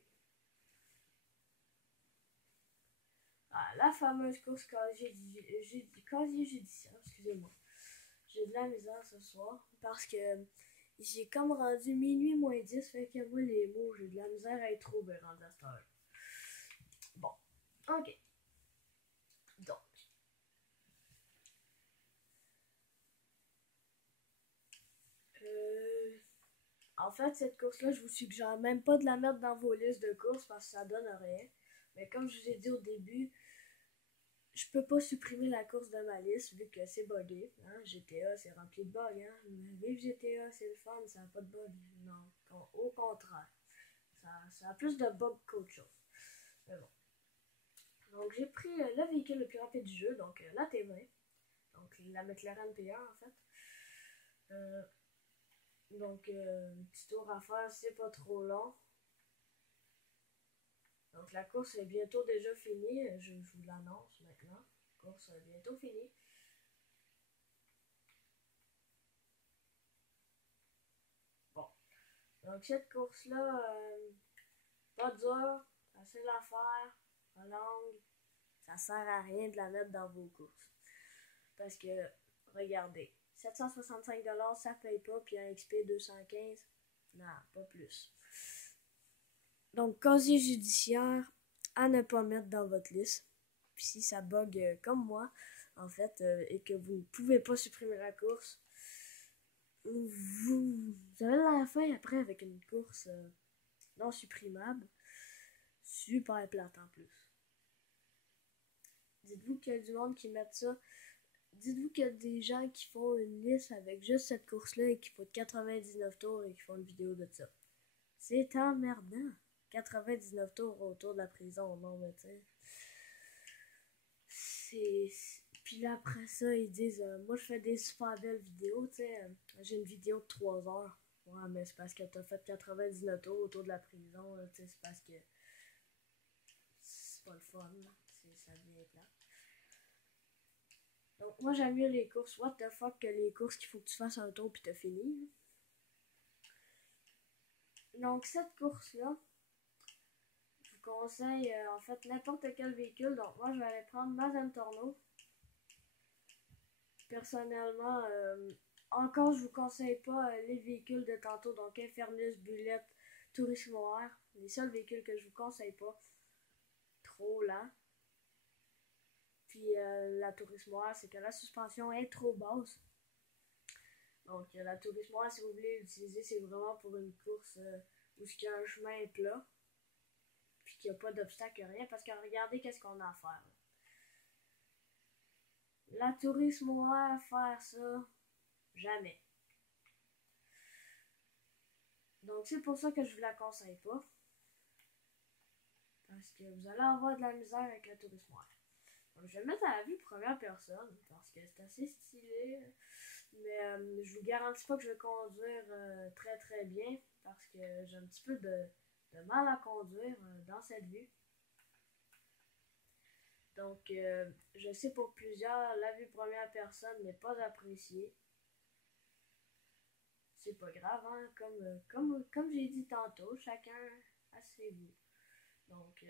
La fameuse course casier judiciaire, excusez-moi. J'ai de la misère ce soir parce que j'ai comme rendu minuit moins 10, fait que moi les mots, j'ai de la misère à être trop bien rendu à cette heure. Bon, ok. Donc. En fait, cette course-là, je vous suggère même pas de la mettre dans vos listes de courses parce que ça donne rien. Mais comme je vous ai dit au début, je peux pas supprimer la course de ma liste vu que c'est buggé. Hein? GTA, c'est rempli de bugs. Hein? Vive GTA, c'est le fun, ça n'a pas de bugs. Non, au contraire. Ça a plus de bugs qu'autre chose. Mais bon. Donc, j'ai pris le véhicule le plus rapide du jeu, donc la T20. Donc, la McLaren P1 en fait. Donc, un petit tour à faire, c'est pas trop long. Donc, la course est bientôt déjà finie. Je vous l'annonce maintenant. La course est bientôt finie. Bon. Donc, cette course-là, pas dure, facile à faire, pas longue. Ça sert à rien de la mettre dans vos courses. Parce que, regardez, 765 $, ça paye pas, puis un XP 215, non, pas plus. Donc, casier judiciaire à ne pas mettre dans votre liste. Puis si ça bug comme moi, en fait, et que vous ne pouvez pas supprimer la course, vous avez la fin après avec une course non supprimable. Super plate en plus. Dites-vous qu'il y a du monde qui met ça. Dites-vous qu'il y a des gens qui font une liste avec juste cette course-là et qui font 99 tours et qui font une vidéo de ça. C'est emmerdant. 99 tours autour de la prison, non, mais tu sais. Puis là, après ça, ils disent moi, je fais des super belles vidéos, tu sais. J'ai une vidéo de 3 heures. Ouais, mais c'est parce que t'as fait 99 tours autour de la prison, tu sais. C'est parce que c'est pas le fun, là. Ça devient plat. Donc, moi, j'aime mieux les courses what the fuck que les courses qu'il faut que tu fasses un tour puis t'as fini. Donc, cette course-là, je vous conseille en fait n'importe quel véhicule. Donc, moi, je vais aller prendre ma Zentorno. Personnellement, encore, je vous conseille pas les véhicules de tantôt. Donc, Infernus, Bullet, Turismo R. Les seuls véhicules que je vous conseille pas. Trop lent. Puis, la Turismo R, c'est que la suspension est trop basse. Donc, la Turismo R, si vous voulez l'utiliser, c'est vraiment pour une course où il y a un chemin plat. Puis qu'il n'y a pas d'obstacle, rien. Parce que regardez qu'est-ce qu'on a à faire. La Turismo R, faire ça, jamais. Donc, c'est pour ça que je vous la conseille pas. Parce que vous allez avoir de la misère avec la Turismo R. Donc, je vais mettre à la vue première personne. Parce que c'est assez stylé. Mais je vous garantis pas que je vais conduire très très bien. Parce que j'ai un petit peu de mal à conduire dans cette vue. Donc, je sais pour plusieurs, la vue première personne n'est pas appréciée. C'est pas grave, hein? Comme j'ai dit tantôt, chacun a ses goûts. Donc,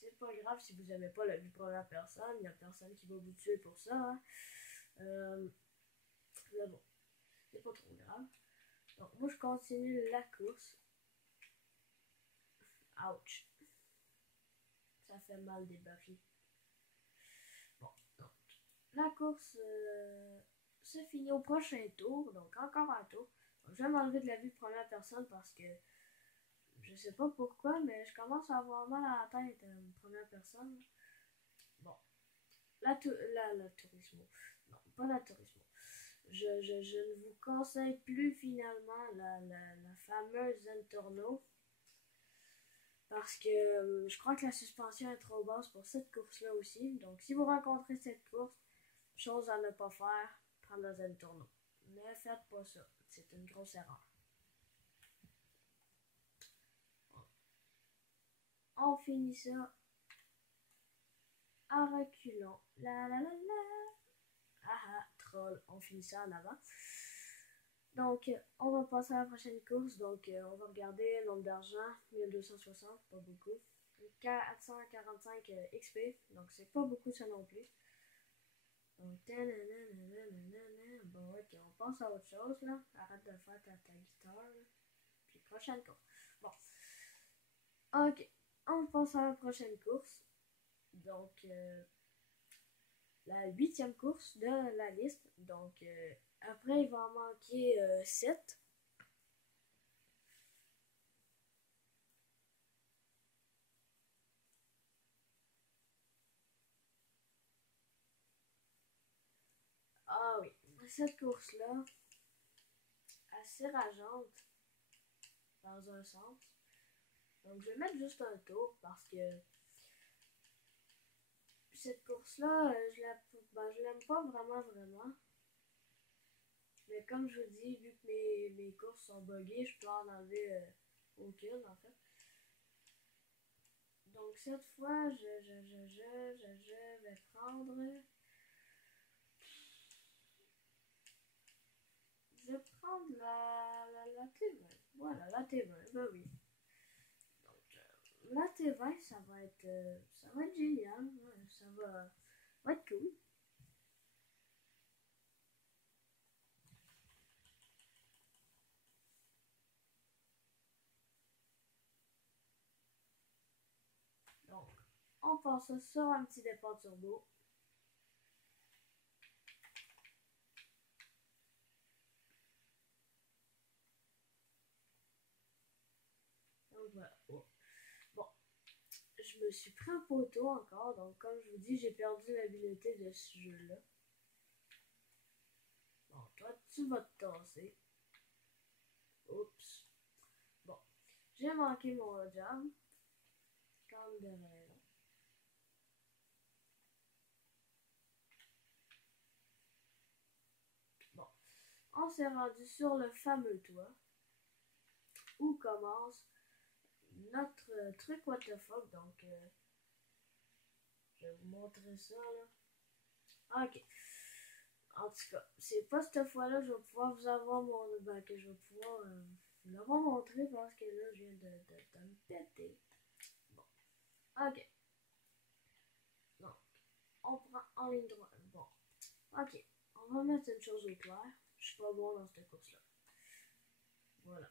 c'est pas grave si vous n'aimez pas la vue première personne. Il n'y a personne qui va vous tuer pour ça. Hein? Mais bon, c'est pas trop grave. Donc, moi, je continue la course. Ouch. Ça fait mal des baffes. Bon, donc, la course se finit au prochain tour. Donc, encore un tour. Donc, je vais m'enlever de la vue première personne parce que je sais pas pourquoi, mais je commence à avoir mal à la tête première personne. Bon, la Turismo. Non, pas la Turismo. Je ne vous conseille plus finalement la fameuse Zentorno. Parce que je crois que la suspension est trop basse pour cette course-là aussi. Donc, si vous rencontrez cette course, chose à ne pas faire, prendre la Zentorno. Ne faites pas ça. C'est une grosse erreur. On finit ça en reculant. La la la la. Ah ah, troll. On finit ça en avant. Donc, on va passer à la prochaine course. Donc, on va regarder le nombre d'argent. 1260, pas beaucoup. 445 XP. Donc, c'est pas beaucoup ça non plus. Donc, bon, ok, on passe à autre chose, là. Arrête de faire ta guitare, là. Puis, prochaine course. Bon. Ok, on passe à la prochaine course. Donc, la 8e course de la liste. Donc, après, il va en manquer 7. Ah oui, cette course-là, assez rageante dans un sens. Donc, je vais mettre juste un tour parce que cette course-là, je l'aime pas vraiment. Mais comme je vous dis, vu que mes courses sont buggées, je peux en enlever aucune en fait. Donc cette fois, je vais prendre... Je vais prendre la T20. Voilà, la T20, bah oui. Donc la T20, ça va être génial. Ouais, ça va être cool. Donc, on passe sur un petit départ turbo. Donc voilà. Oh. Bon, je me suis pris un poteau encore, donc comme je vous dis, j'ai perdu l'habileté de ce jeu-là. Bon, toi, tu vas te tasser. Oups. Bon, j'ai manqué mon jam. Comme de raison. Bon, on s'est rendu sur le fameux toit où commence notre truc what the fuck. Donc, je vais vous montrer ça là. Ok. En tout cas, c'est pas cette fois-là que je vais pouvoir vous avoir que je vais pouvoir vous l'avoir montré parce que là, je viens de me péter. Bon. Ok. Donc, on prend en ligne droite. Bon. Ok. On va mettre une chose au clair. Je suis pas bon dans cette course-là. Voilà.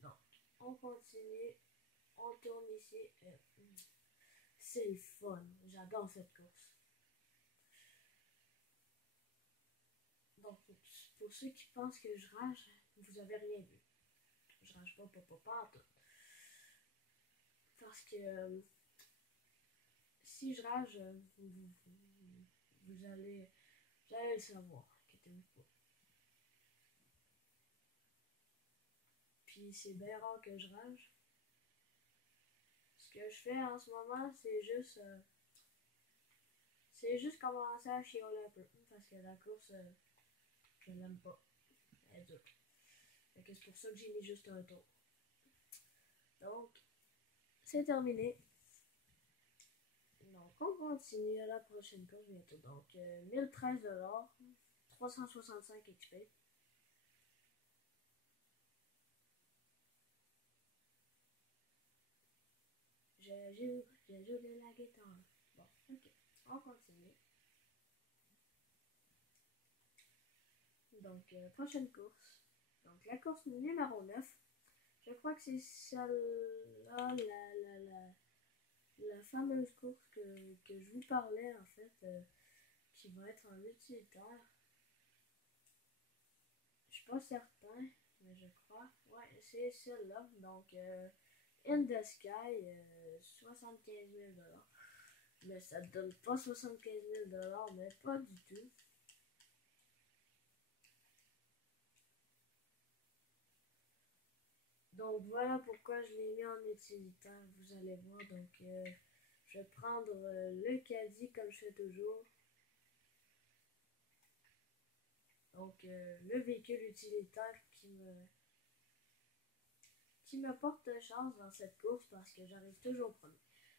Donc, on continue. On tourne ici. C'est le fun. J'adore cette course. Donc, pour ceux qui pensent que je rage, vous avez rien vu. Je rage pas en tout. Parce que si je rage, vous allez le savoir. Inquiétez-vous pas. Puis c'est bien rare que je rage. Ce que je fais en ce moment, c'est juste commencer à chioler un peu. Parce que la course, je l'aime pas. Elle est dure. C'est pour ça que j'ai mis juste un tour. Donc, c'est terminé. Donc, on continue à la prochaine course bientôt. Donc, 1013 $, 365 XP. J'ai joué de la guitare. Bon, ok, on continue. Donc, prochaine course. Donc, la course numéro 9. Je crois que c'est celle-là, la fameuse course que je vous parlais, en fait, qui va être en utilitaire. Je suis pas certain, mais je crois. Ouais, c'est celle-là. Donc, In the Sky, 75 000 $. Mais ça ne donne pas 75 000 $, mais pas du tout. Donc voilà pourquoi je l'ai mis en utilitaire, vous allez voir. Donc je vais prendre le caddie comme je fais toujours. Donc le véhicule utilitaire qui me porte chance dans cette course parce que j'arrive toujours premier.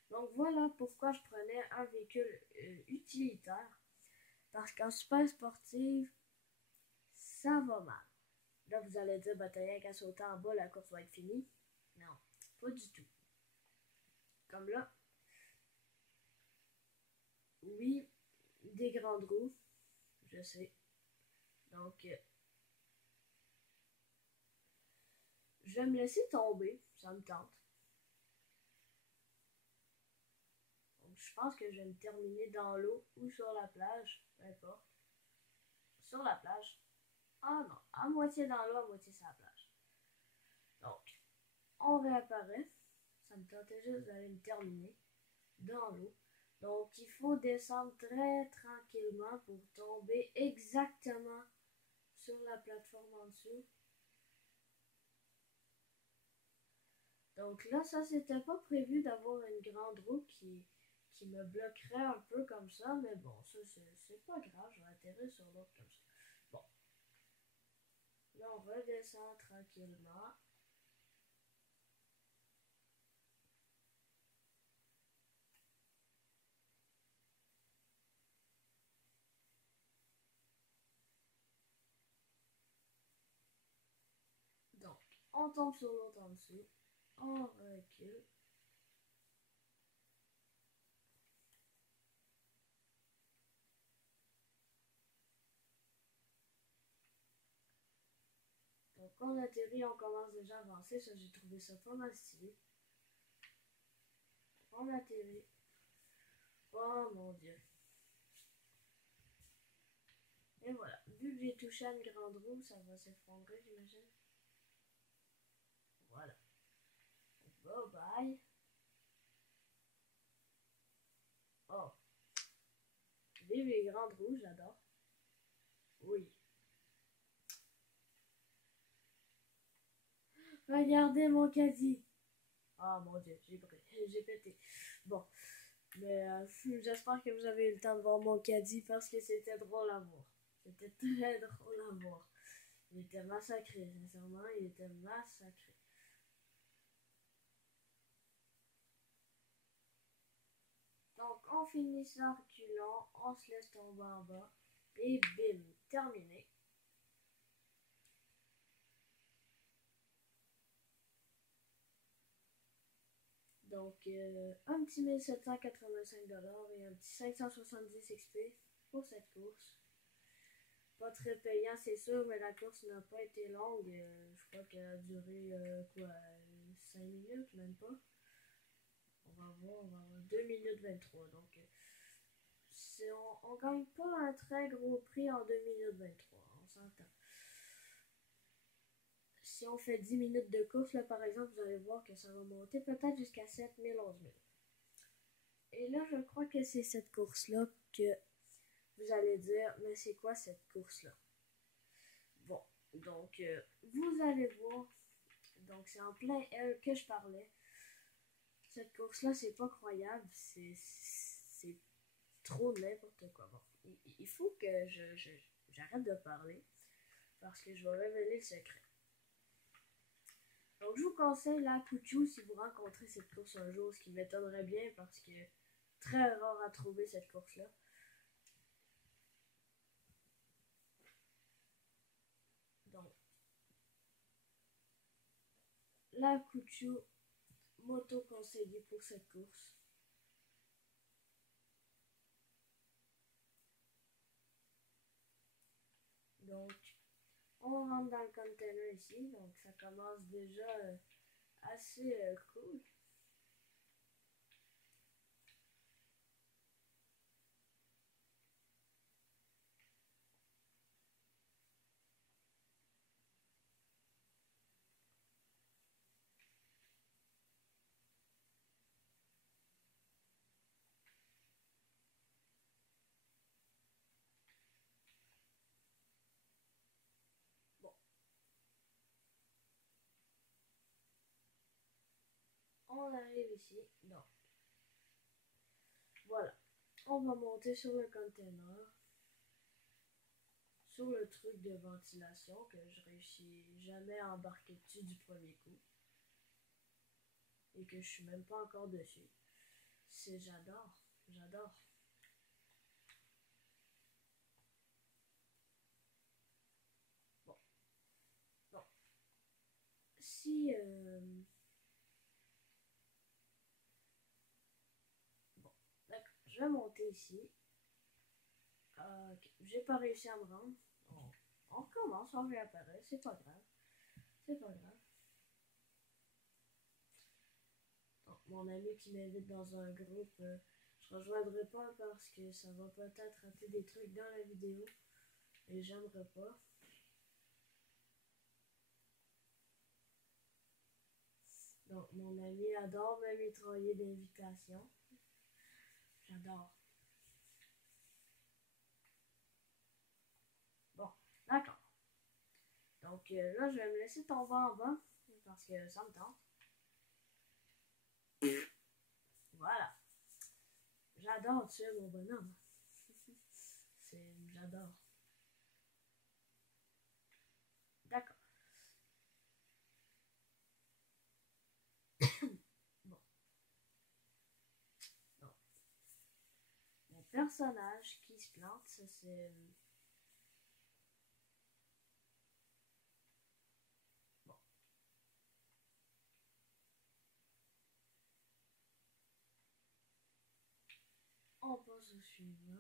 Donc voilà pourquoi je prenais un véhicule utilitaire. Parce qu'en super sportive, ça va mal. Là, vous allez dire, bah, t'as rien qu'à sauter en bas, la course va être finie. Non, pas du tout. Comme là, oui, des grandes roues, je sais. Donc, je vais me laisser tomber, ça me tente. Donc, je pense que je vais me terminer dans l'eau ou sur la plage, peu importe. Sur la plage. Ah non, à moitié dans l'eau, à moitié sur la plage. Donc, on réapparaît. Ça me tentait juste d'aller me terminer dans l'eau. Donc, il faut descendre très tranquillement pour tomber exactement sur la plateforme en dessous. Donc là, ça, c'était pas prévu d'avoir une grande roue qui me bloquerait un peu comme ça, mais bon, ça, c'est pas grave, je vais atterrir sur l'autre comme ça. Bon. Là, on redescend tranquillement. Donc, on tombe sur l'autre en dessous. On recule. Donc, on atterrit, on commence déjà à avancer. Ça, j'ai trouvé ça pas mal stylé. On atterrit. Oh mon dieu. Et voilà. Vu que j'ai touché à une grande roue, ça va s'effondrer, j'imagine. Voilà. Bye bye. Oh, vive les grandes roues, j'adore. Oui. Regardez mon caddie. Ah mon dieu, j'ai pété. Bon, mais j'espère que vous avez eu le temps de voir mon caddie parce que c'était drôle à voir. C'était très drôle à voir. Il était massacré, sincèrement, il était massacré. Donc on finit ça reculant, on se laisse tomber en bas et bim, terminé. Donc un petit 1785$ et un petit 570 XP pour cette course. Pas très payant c'est sûr, mais la course n'a pas été longue. Je crois qu'elle a duré 5 minutes, même pas. On va voir, 2 minutes 23. Donc on gagne pas un très gros prix en 2 minutes 23, on s'entend. Si on fait 10 minutes de course, là par exemple, vous allez voir que ça va monter peut-être jusqu'à 7000, 11000. Et là, je crois que c'est cette course-là que vous allez dire, mais c'est quoi cette course-là? Bon, donc vous allez voir, donc c'est en plein L que je parlais. Cette course-là, c'est pas croyable, c'est trop n'importe quoi. Bon, il faut que j'arrête de parler parce que je vais révéler le secret. Donc je vous conseille la Kuchu si vous rencontrez cette course un jour, ce qui m'étonnerait bien parce que très rare à trouver cette course-là. Donc la Kuchu moto conseillée pour cette course. Donc on rentre dans le container ici, donc ça commence déjà assez cool. Bon, on arrive ici, donc voilà, on va monter sur le container, sur le truc de ventilation que je réussis jamais à embarquer dessus du premier coup et que je suis même pas encore dessus. J'adore, j'adore. Bon, bon, si bon, d'accord, je vais monter ici. Okay. J'ai pas réussi à me rendre. On recommence, on réapparaît, c'est pas grave. C'est pas grave. Donc, mon ami qui m'invite dans un groupe, je rejoindrai pas parce que ça va peut-être rater des trucs dans la vidéo. Et j'aimerais pas. Donc, mon ami adore me mitrailler d'invitations. J'adore. Bon, d'accord. Donc là, je vais me laisser tomber en bas parce que ça me tente. Voilà. J'adore tuer mon bonhomme. J'adore. D'accord. Bon. Donc, mon personnage qui se plante, ça c'est... Bon. On passe au suivant.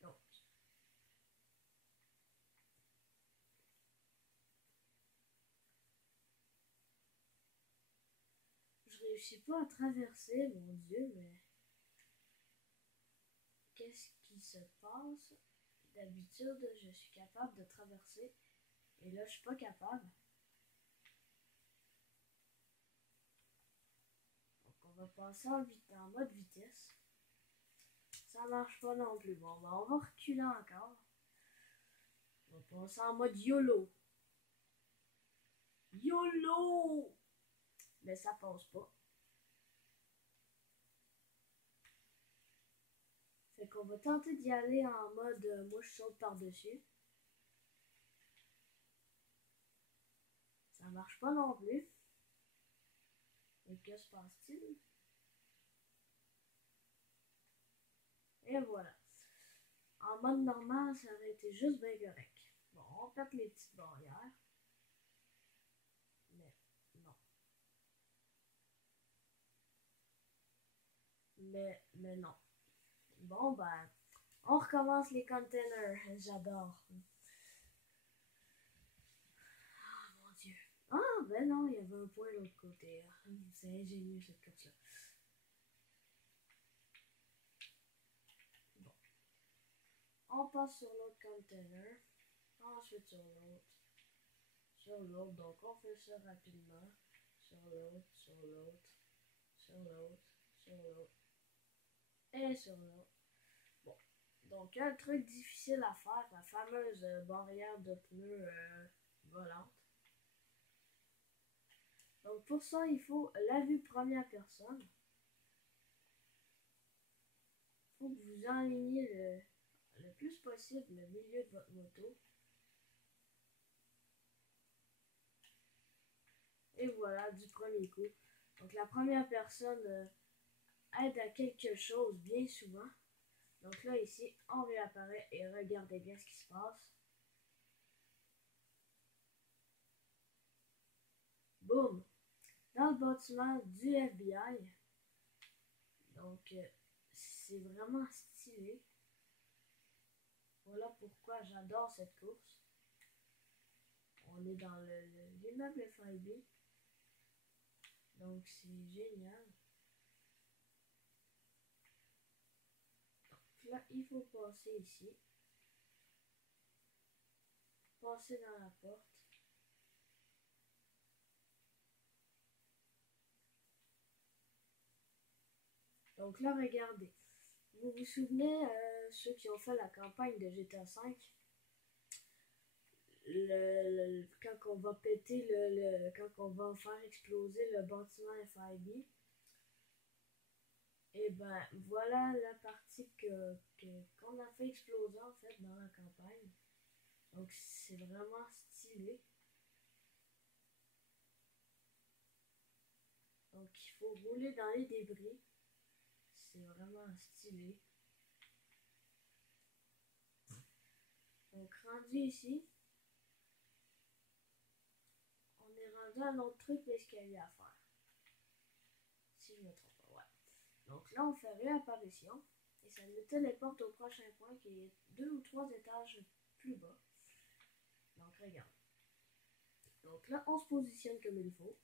Donc, Je réussis pas à traverser, mon Dieu, mais qu'est-ce qui se passe? D'habitude, je suis capable de traverser et là, je suis pas capable. Donc, on va passer en mode vitesse. Ça marche pas non plus. Bon, ben, on va reculer encore. On va passer en mode YOLO. YOLO! Mais ça passe pas. Fait qu'on va tenter d'y aller en mode moi je saute par-dessus. Ça marche pas non plus. Et que se passe-t-il? Et voilà. En mode normal, ça aurait été juste bien correct. Bon, on pète les petites barrières. Mais non. Mais non. Bon, ben, on recommence les containers. J'adore. Ah, mon Dieu. Ah, ben non, il y avait un point de l'autre côté. C'est ingénieux, cette course-là. Bon. On passe sur l'autre container. Ensuite sur l'autre. Sur l'autre. Donc, on fait ça rapidement. Sur l'autre, sur l'autre, sur l'autre, sur l'autre. Et sur l'autre. Bon. Donc, un truc difficile à faire, la fameuse barrière de pneus volante. Donc, pour ça, il faut la vue première personne. Il faut que vous enligniez le plus possible le milieu de votre moto. Et voilà, du premier coup. Donc, la première personne aide à quelque chose bien souvent. Donc là, ici, on réapparaît et regardez bien ce qui se passe. Boum! Dans le bâtiment du FBI. Donc, c'est vraiment stylé. Voilà pourquoi j'adore cette course. On est dans l'immeuble FIB. Donc, c'est génial. Donc là, il faut passer ici. Passer dans la porte. Donc là, regardez. Vous vous souvenez, ceux qui ont fait la campagne de GTA V, quand on va péter quand on va faire exploser le bâtiment FIB, et ben voilà la partie qu'on a fait exploser en fait dans la campagne. Donc c'est vraiment stylé. Donc il faut rouler dans les débris. C'est vraiment stylé. Donc rendu ici, on est rendu à un autre truc d'escalier à faire. Si je me trompe pas, ouais. Donc là on fait réapparition et ça nous téléporte au prochain point qui est 2 ou 3 étages plus bas. Donc regarde. Donc là on se positionne comme il faut.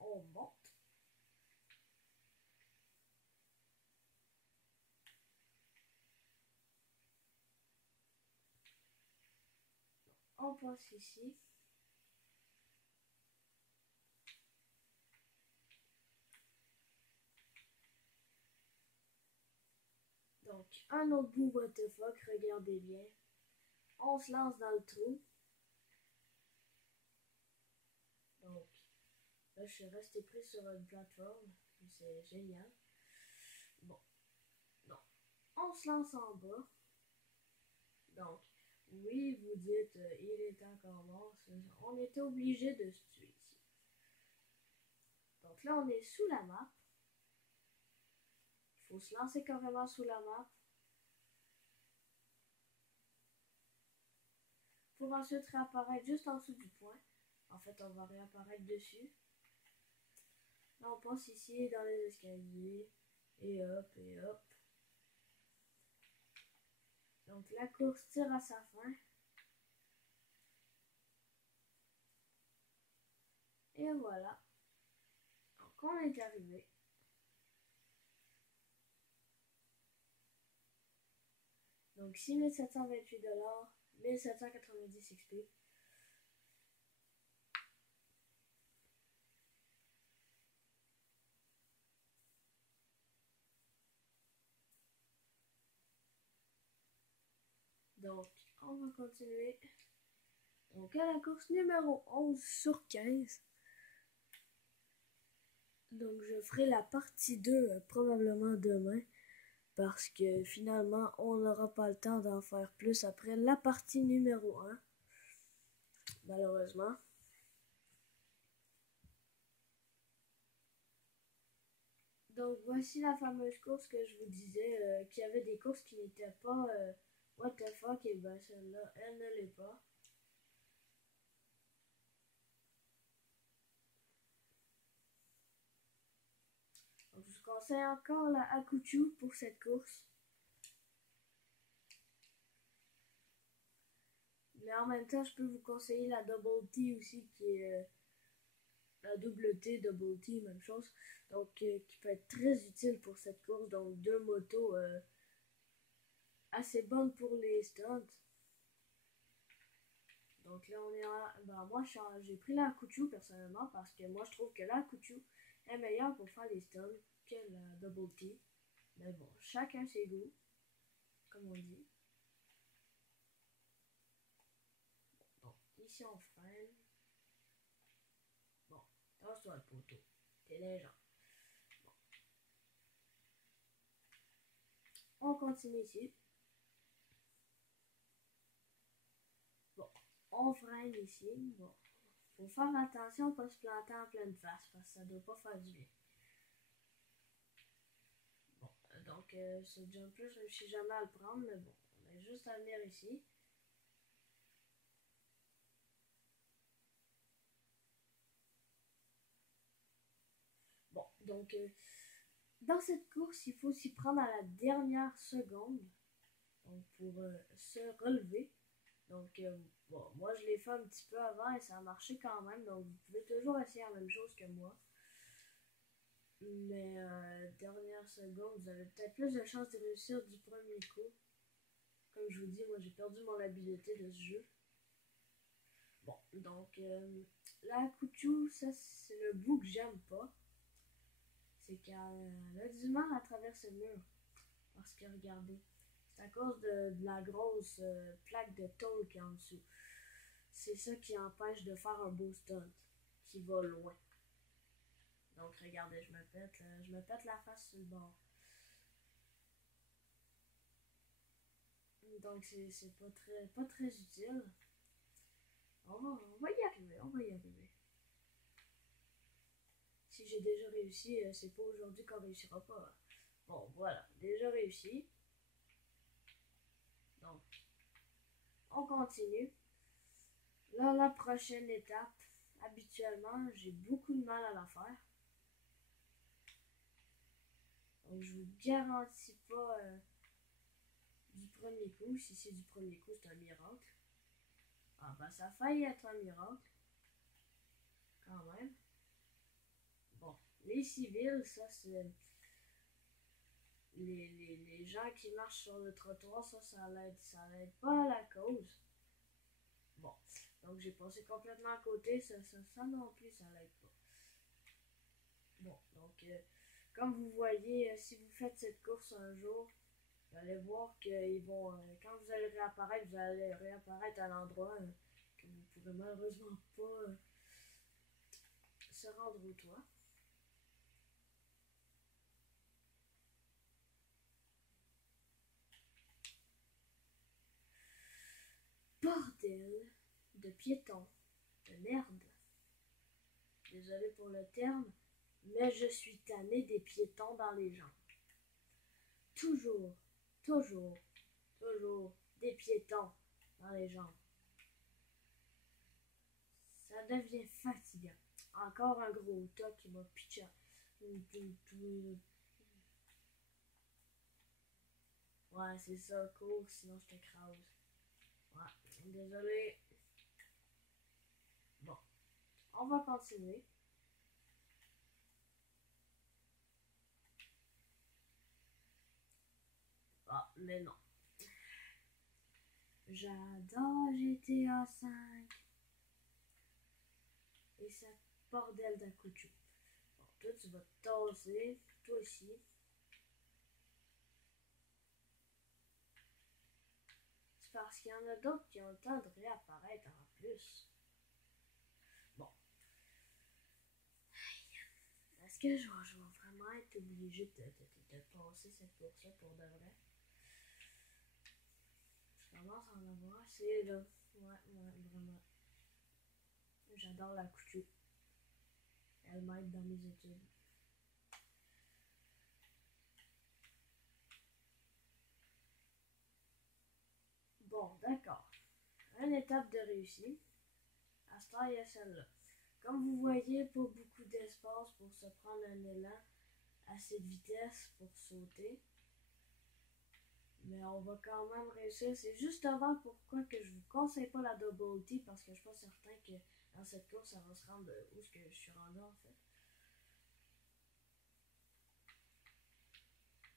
On monte. On passe ici. Donc, un autre bout what the fuck, regardez bien. On se lance dans le trou. Donc, là, je suis resté pris sur une plateforme. C'est génial. Bon. Donc, on se lance en bas. Donc, oui, vous dites, il est encore mort. On était obligé de se tuer ici. Donc là, on est sous la map. Il faut se lancer carrément sous la map. Pour ensuite réapparaître juste en dessous du point. En fait, on va réapparaître dessus. Là, on passe ici dans les escaliers. Et hop, et hop. Donc la course tire à sa fin. Et voilà. on est arrivé. Donc 6728 $, 1790 XP. Donc, on va continuer. Donc, à la course numéro 11 sur 15. Donc, je ferai la partie 2 probablement demain. Parce que finalement, on n'aura pas le temps d'en faire plus après la partie numéro 1. Malheureusement. Donc, voici la fameuse course que je vous disais, qu'il y avait des courses qui n'étaient pas what the fuck, et ben celle-là, elle ne l'est pas. Donc, je vous conseille encore la Hakuchu pour cette course. Mais en même temps, je peux vous conseiller la Double T aussi, qui est la double T, Double T, même chose. Donc, qui peut être très utile pour cette course. Donc, deux motos assez bonnes pour les stunts. Donc là, on est à... Ben, moi, j'ai pris la Hakuchu personnellement parce que moi, je trouve que la Hakuchu est meilleure pour faire les stuns que la Double T. Mais bon, chacun ses goûts, comme on dit. Bon, ici, on freine. Bon, tasse-toi le poteau. T'es légende. Bon. On continue ici. Bon, on freine ici. Bon, faut faire attention pas se planter en pleine face parce que ça doit pas faire du bien. Bon, donc ce jump-là, je ne réussis jamais à le prendre, mais bon, on a juste à venir ici. Bon, donc dans cette course, il faut s'y prendre à la dernière seconde donc, pour se relever. Donc, bon, moi je l'ai fait un petit peu avant et ça a marché quand même. Donc, vous pouvez toujours essayer la même chose que moi. Mais dernière seconde, vous avez peut-être plus de chances de réussir du premier coup. Comme je vous dis, moi j'ai perdu mon habileté de ce jeu. Bon, donc la Hakuchu, ça c'est le bout que j'aime pas. C'est qu'elle a du mal à traverser le mur. Parce que regardez, c'est à cause de la grosse plaque de tôle qui est en dessous. C'est ça qui empêche de faire un beau stunt qui va loin. Donc regardez, je me pète la face sur le bord. Donc c'est pas très utile. On va y arriver, on va y arriver. Si j'ai déjà réussi, c'est pas aujourd'hui qu'on réussira pas. Bon, voilà, déjà réussi. Donc, on continue. Là, la prochaine étape, habituellement, j'ai beaucoup de mal à la faire. Donc, je vous garantis pas du premier coup. Si c'est du premier coup, c'est un miracle. Ah, ben, ça a failli être un miracle. Quand même. Bon, les civils, ça, c'est... Les gens qui marchent sur le trottoir, ça l'aide pas à la cause. Bon, donc j'ai passé complètement à côté, ça non plus, ça l'aide pas. Bon, donc, comme vous voyez, si vous faites cette course un jour, vous allez voir qu'ils vont, quand vous allez réapparaître à l'endroit que vous ne pourrez malheureusement pas se rendre au toit. Bordel de piétons, de merde. Désolé pour le terme, mais je suis tanné des piétons dans les jambes. Toujours, toujours, toujours des piétons dans les jambes. Ça devient fatigant. Encore un gros tas qui m'a pitché. Ouais, c'est ça, cours, sinon je t'écrase. Ouais, désolé. Bon, on va continuer. Ah, mais non. J'adore GTA 5. Et cette bordel d'accoutumance. Bon, toi, tu vas te tasser. Toi aussi. C'est parce qu'il y en a d'autres qui ont le temps de réapparaître en plus. Bon. Est-ce que je vais vraiment être obligé de passer cette course-là pour de vrai? Je commence à en avoir assez, là. Ouais, vraiment. J'adore la couture. Elle m'aide dans mes études. Bon, d'accord. Une étape de réussite. À ce temps, il y a celle-là. Comme vous voyez, pas beaucoup d'espace pour se prendre un élan à cette vitesse pour sauter. Mais on va quand même réussir. C'est justement pourquoi que je vous conseille pas la double T, parce que je suis pas certain que dans cette course, ça va se rendre où ce que je suis rendu en fait.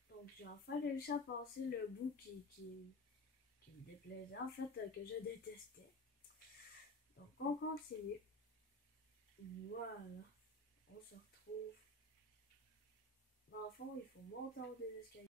Donc j'ai enfin réussi à passer le bout qui me déplaisait, en fait, que je détestais. Donc on continue. Voilà. On se retrouve. Dans le fond, il faut monter en haut des escaliers.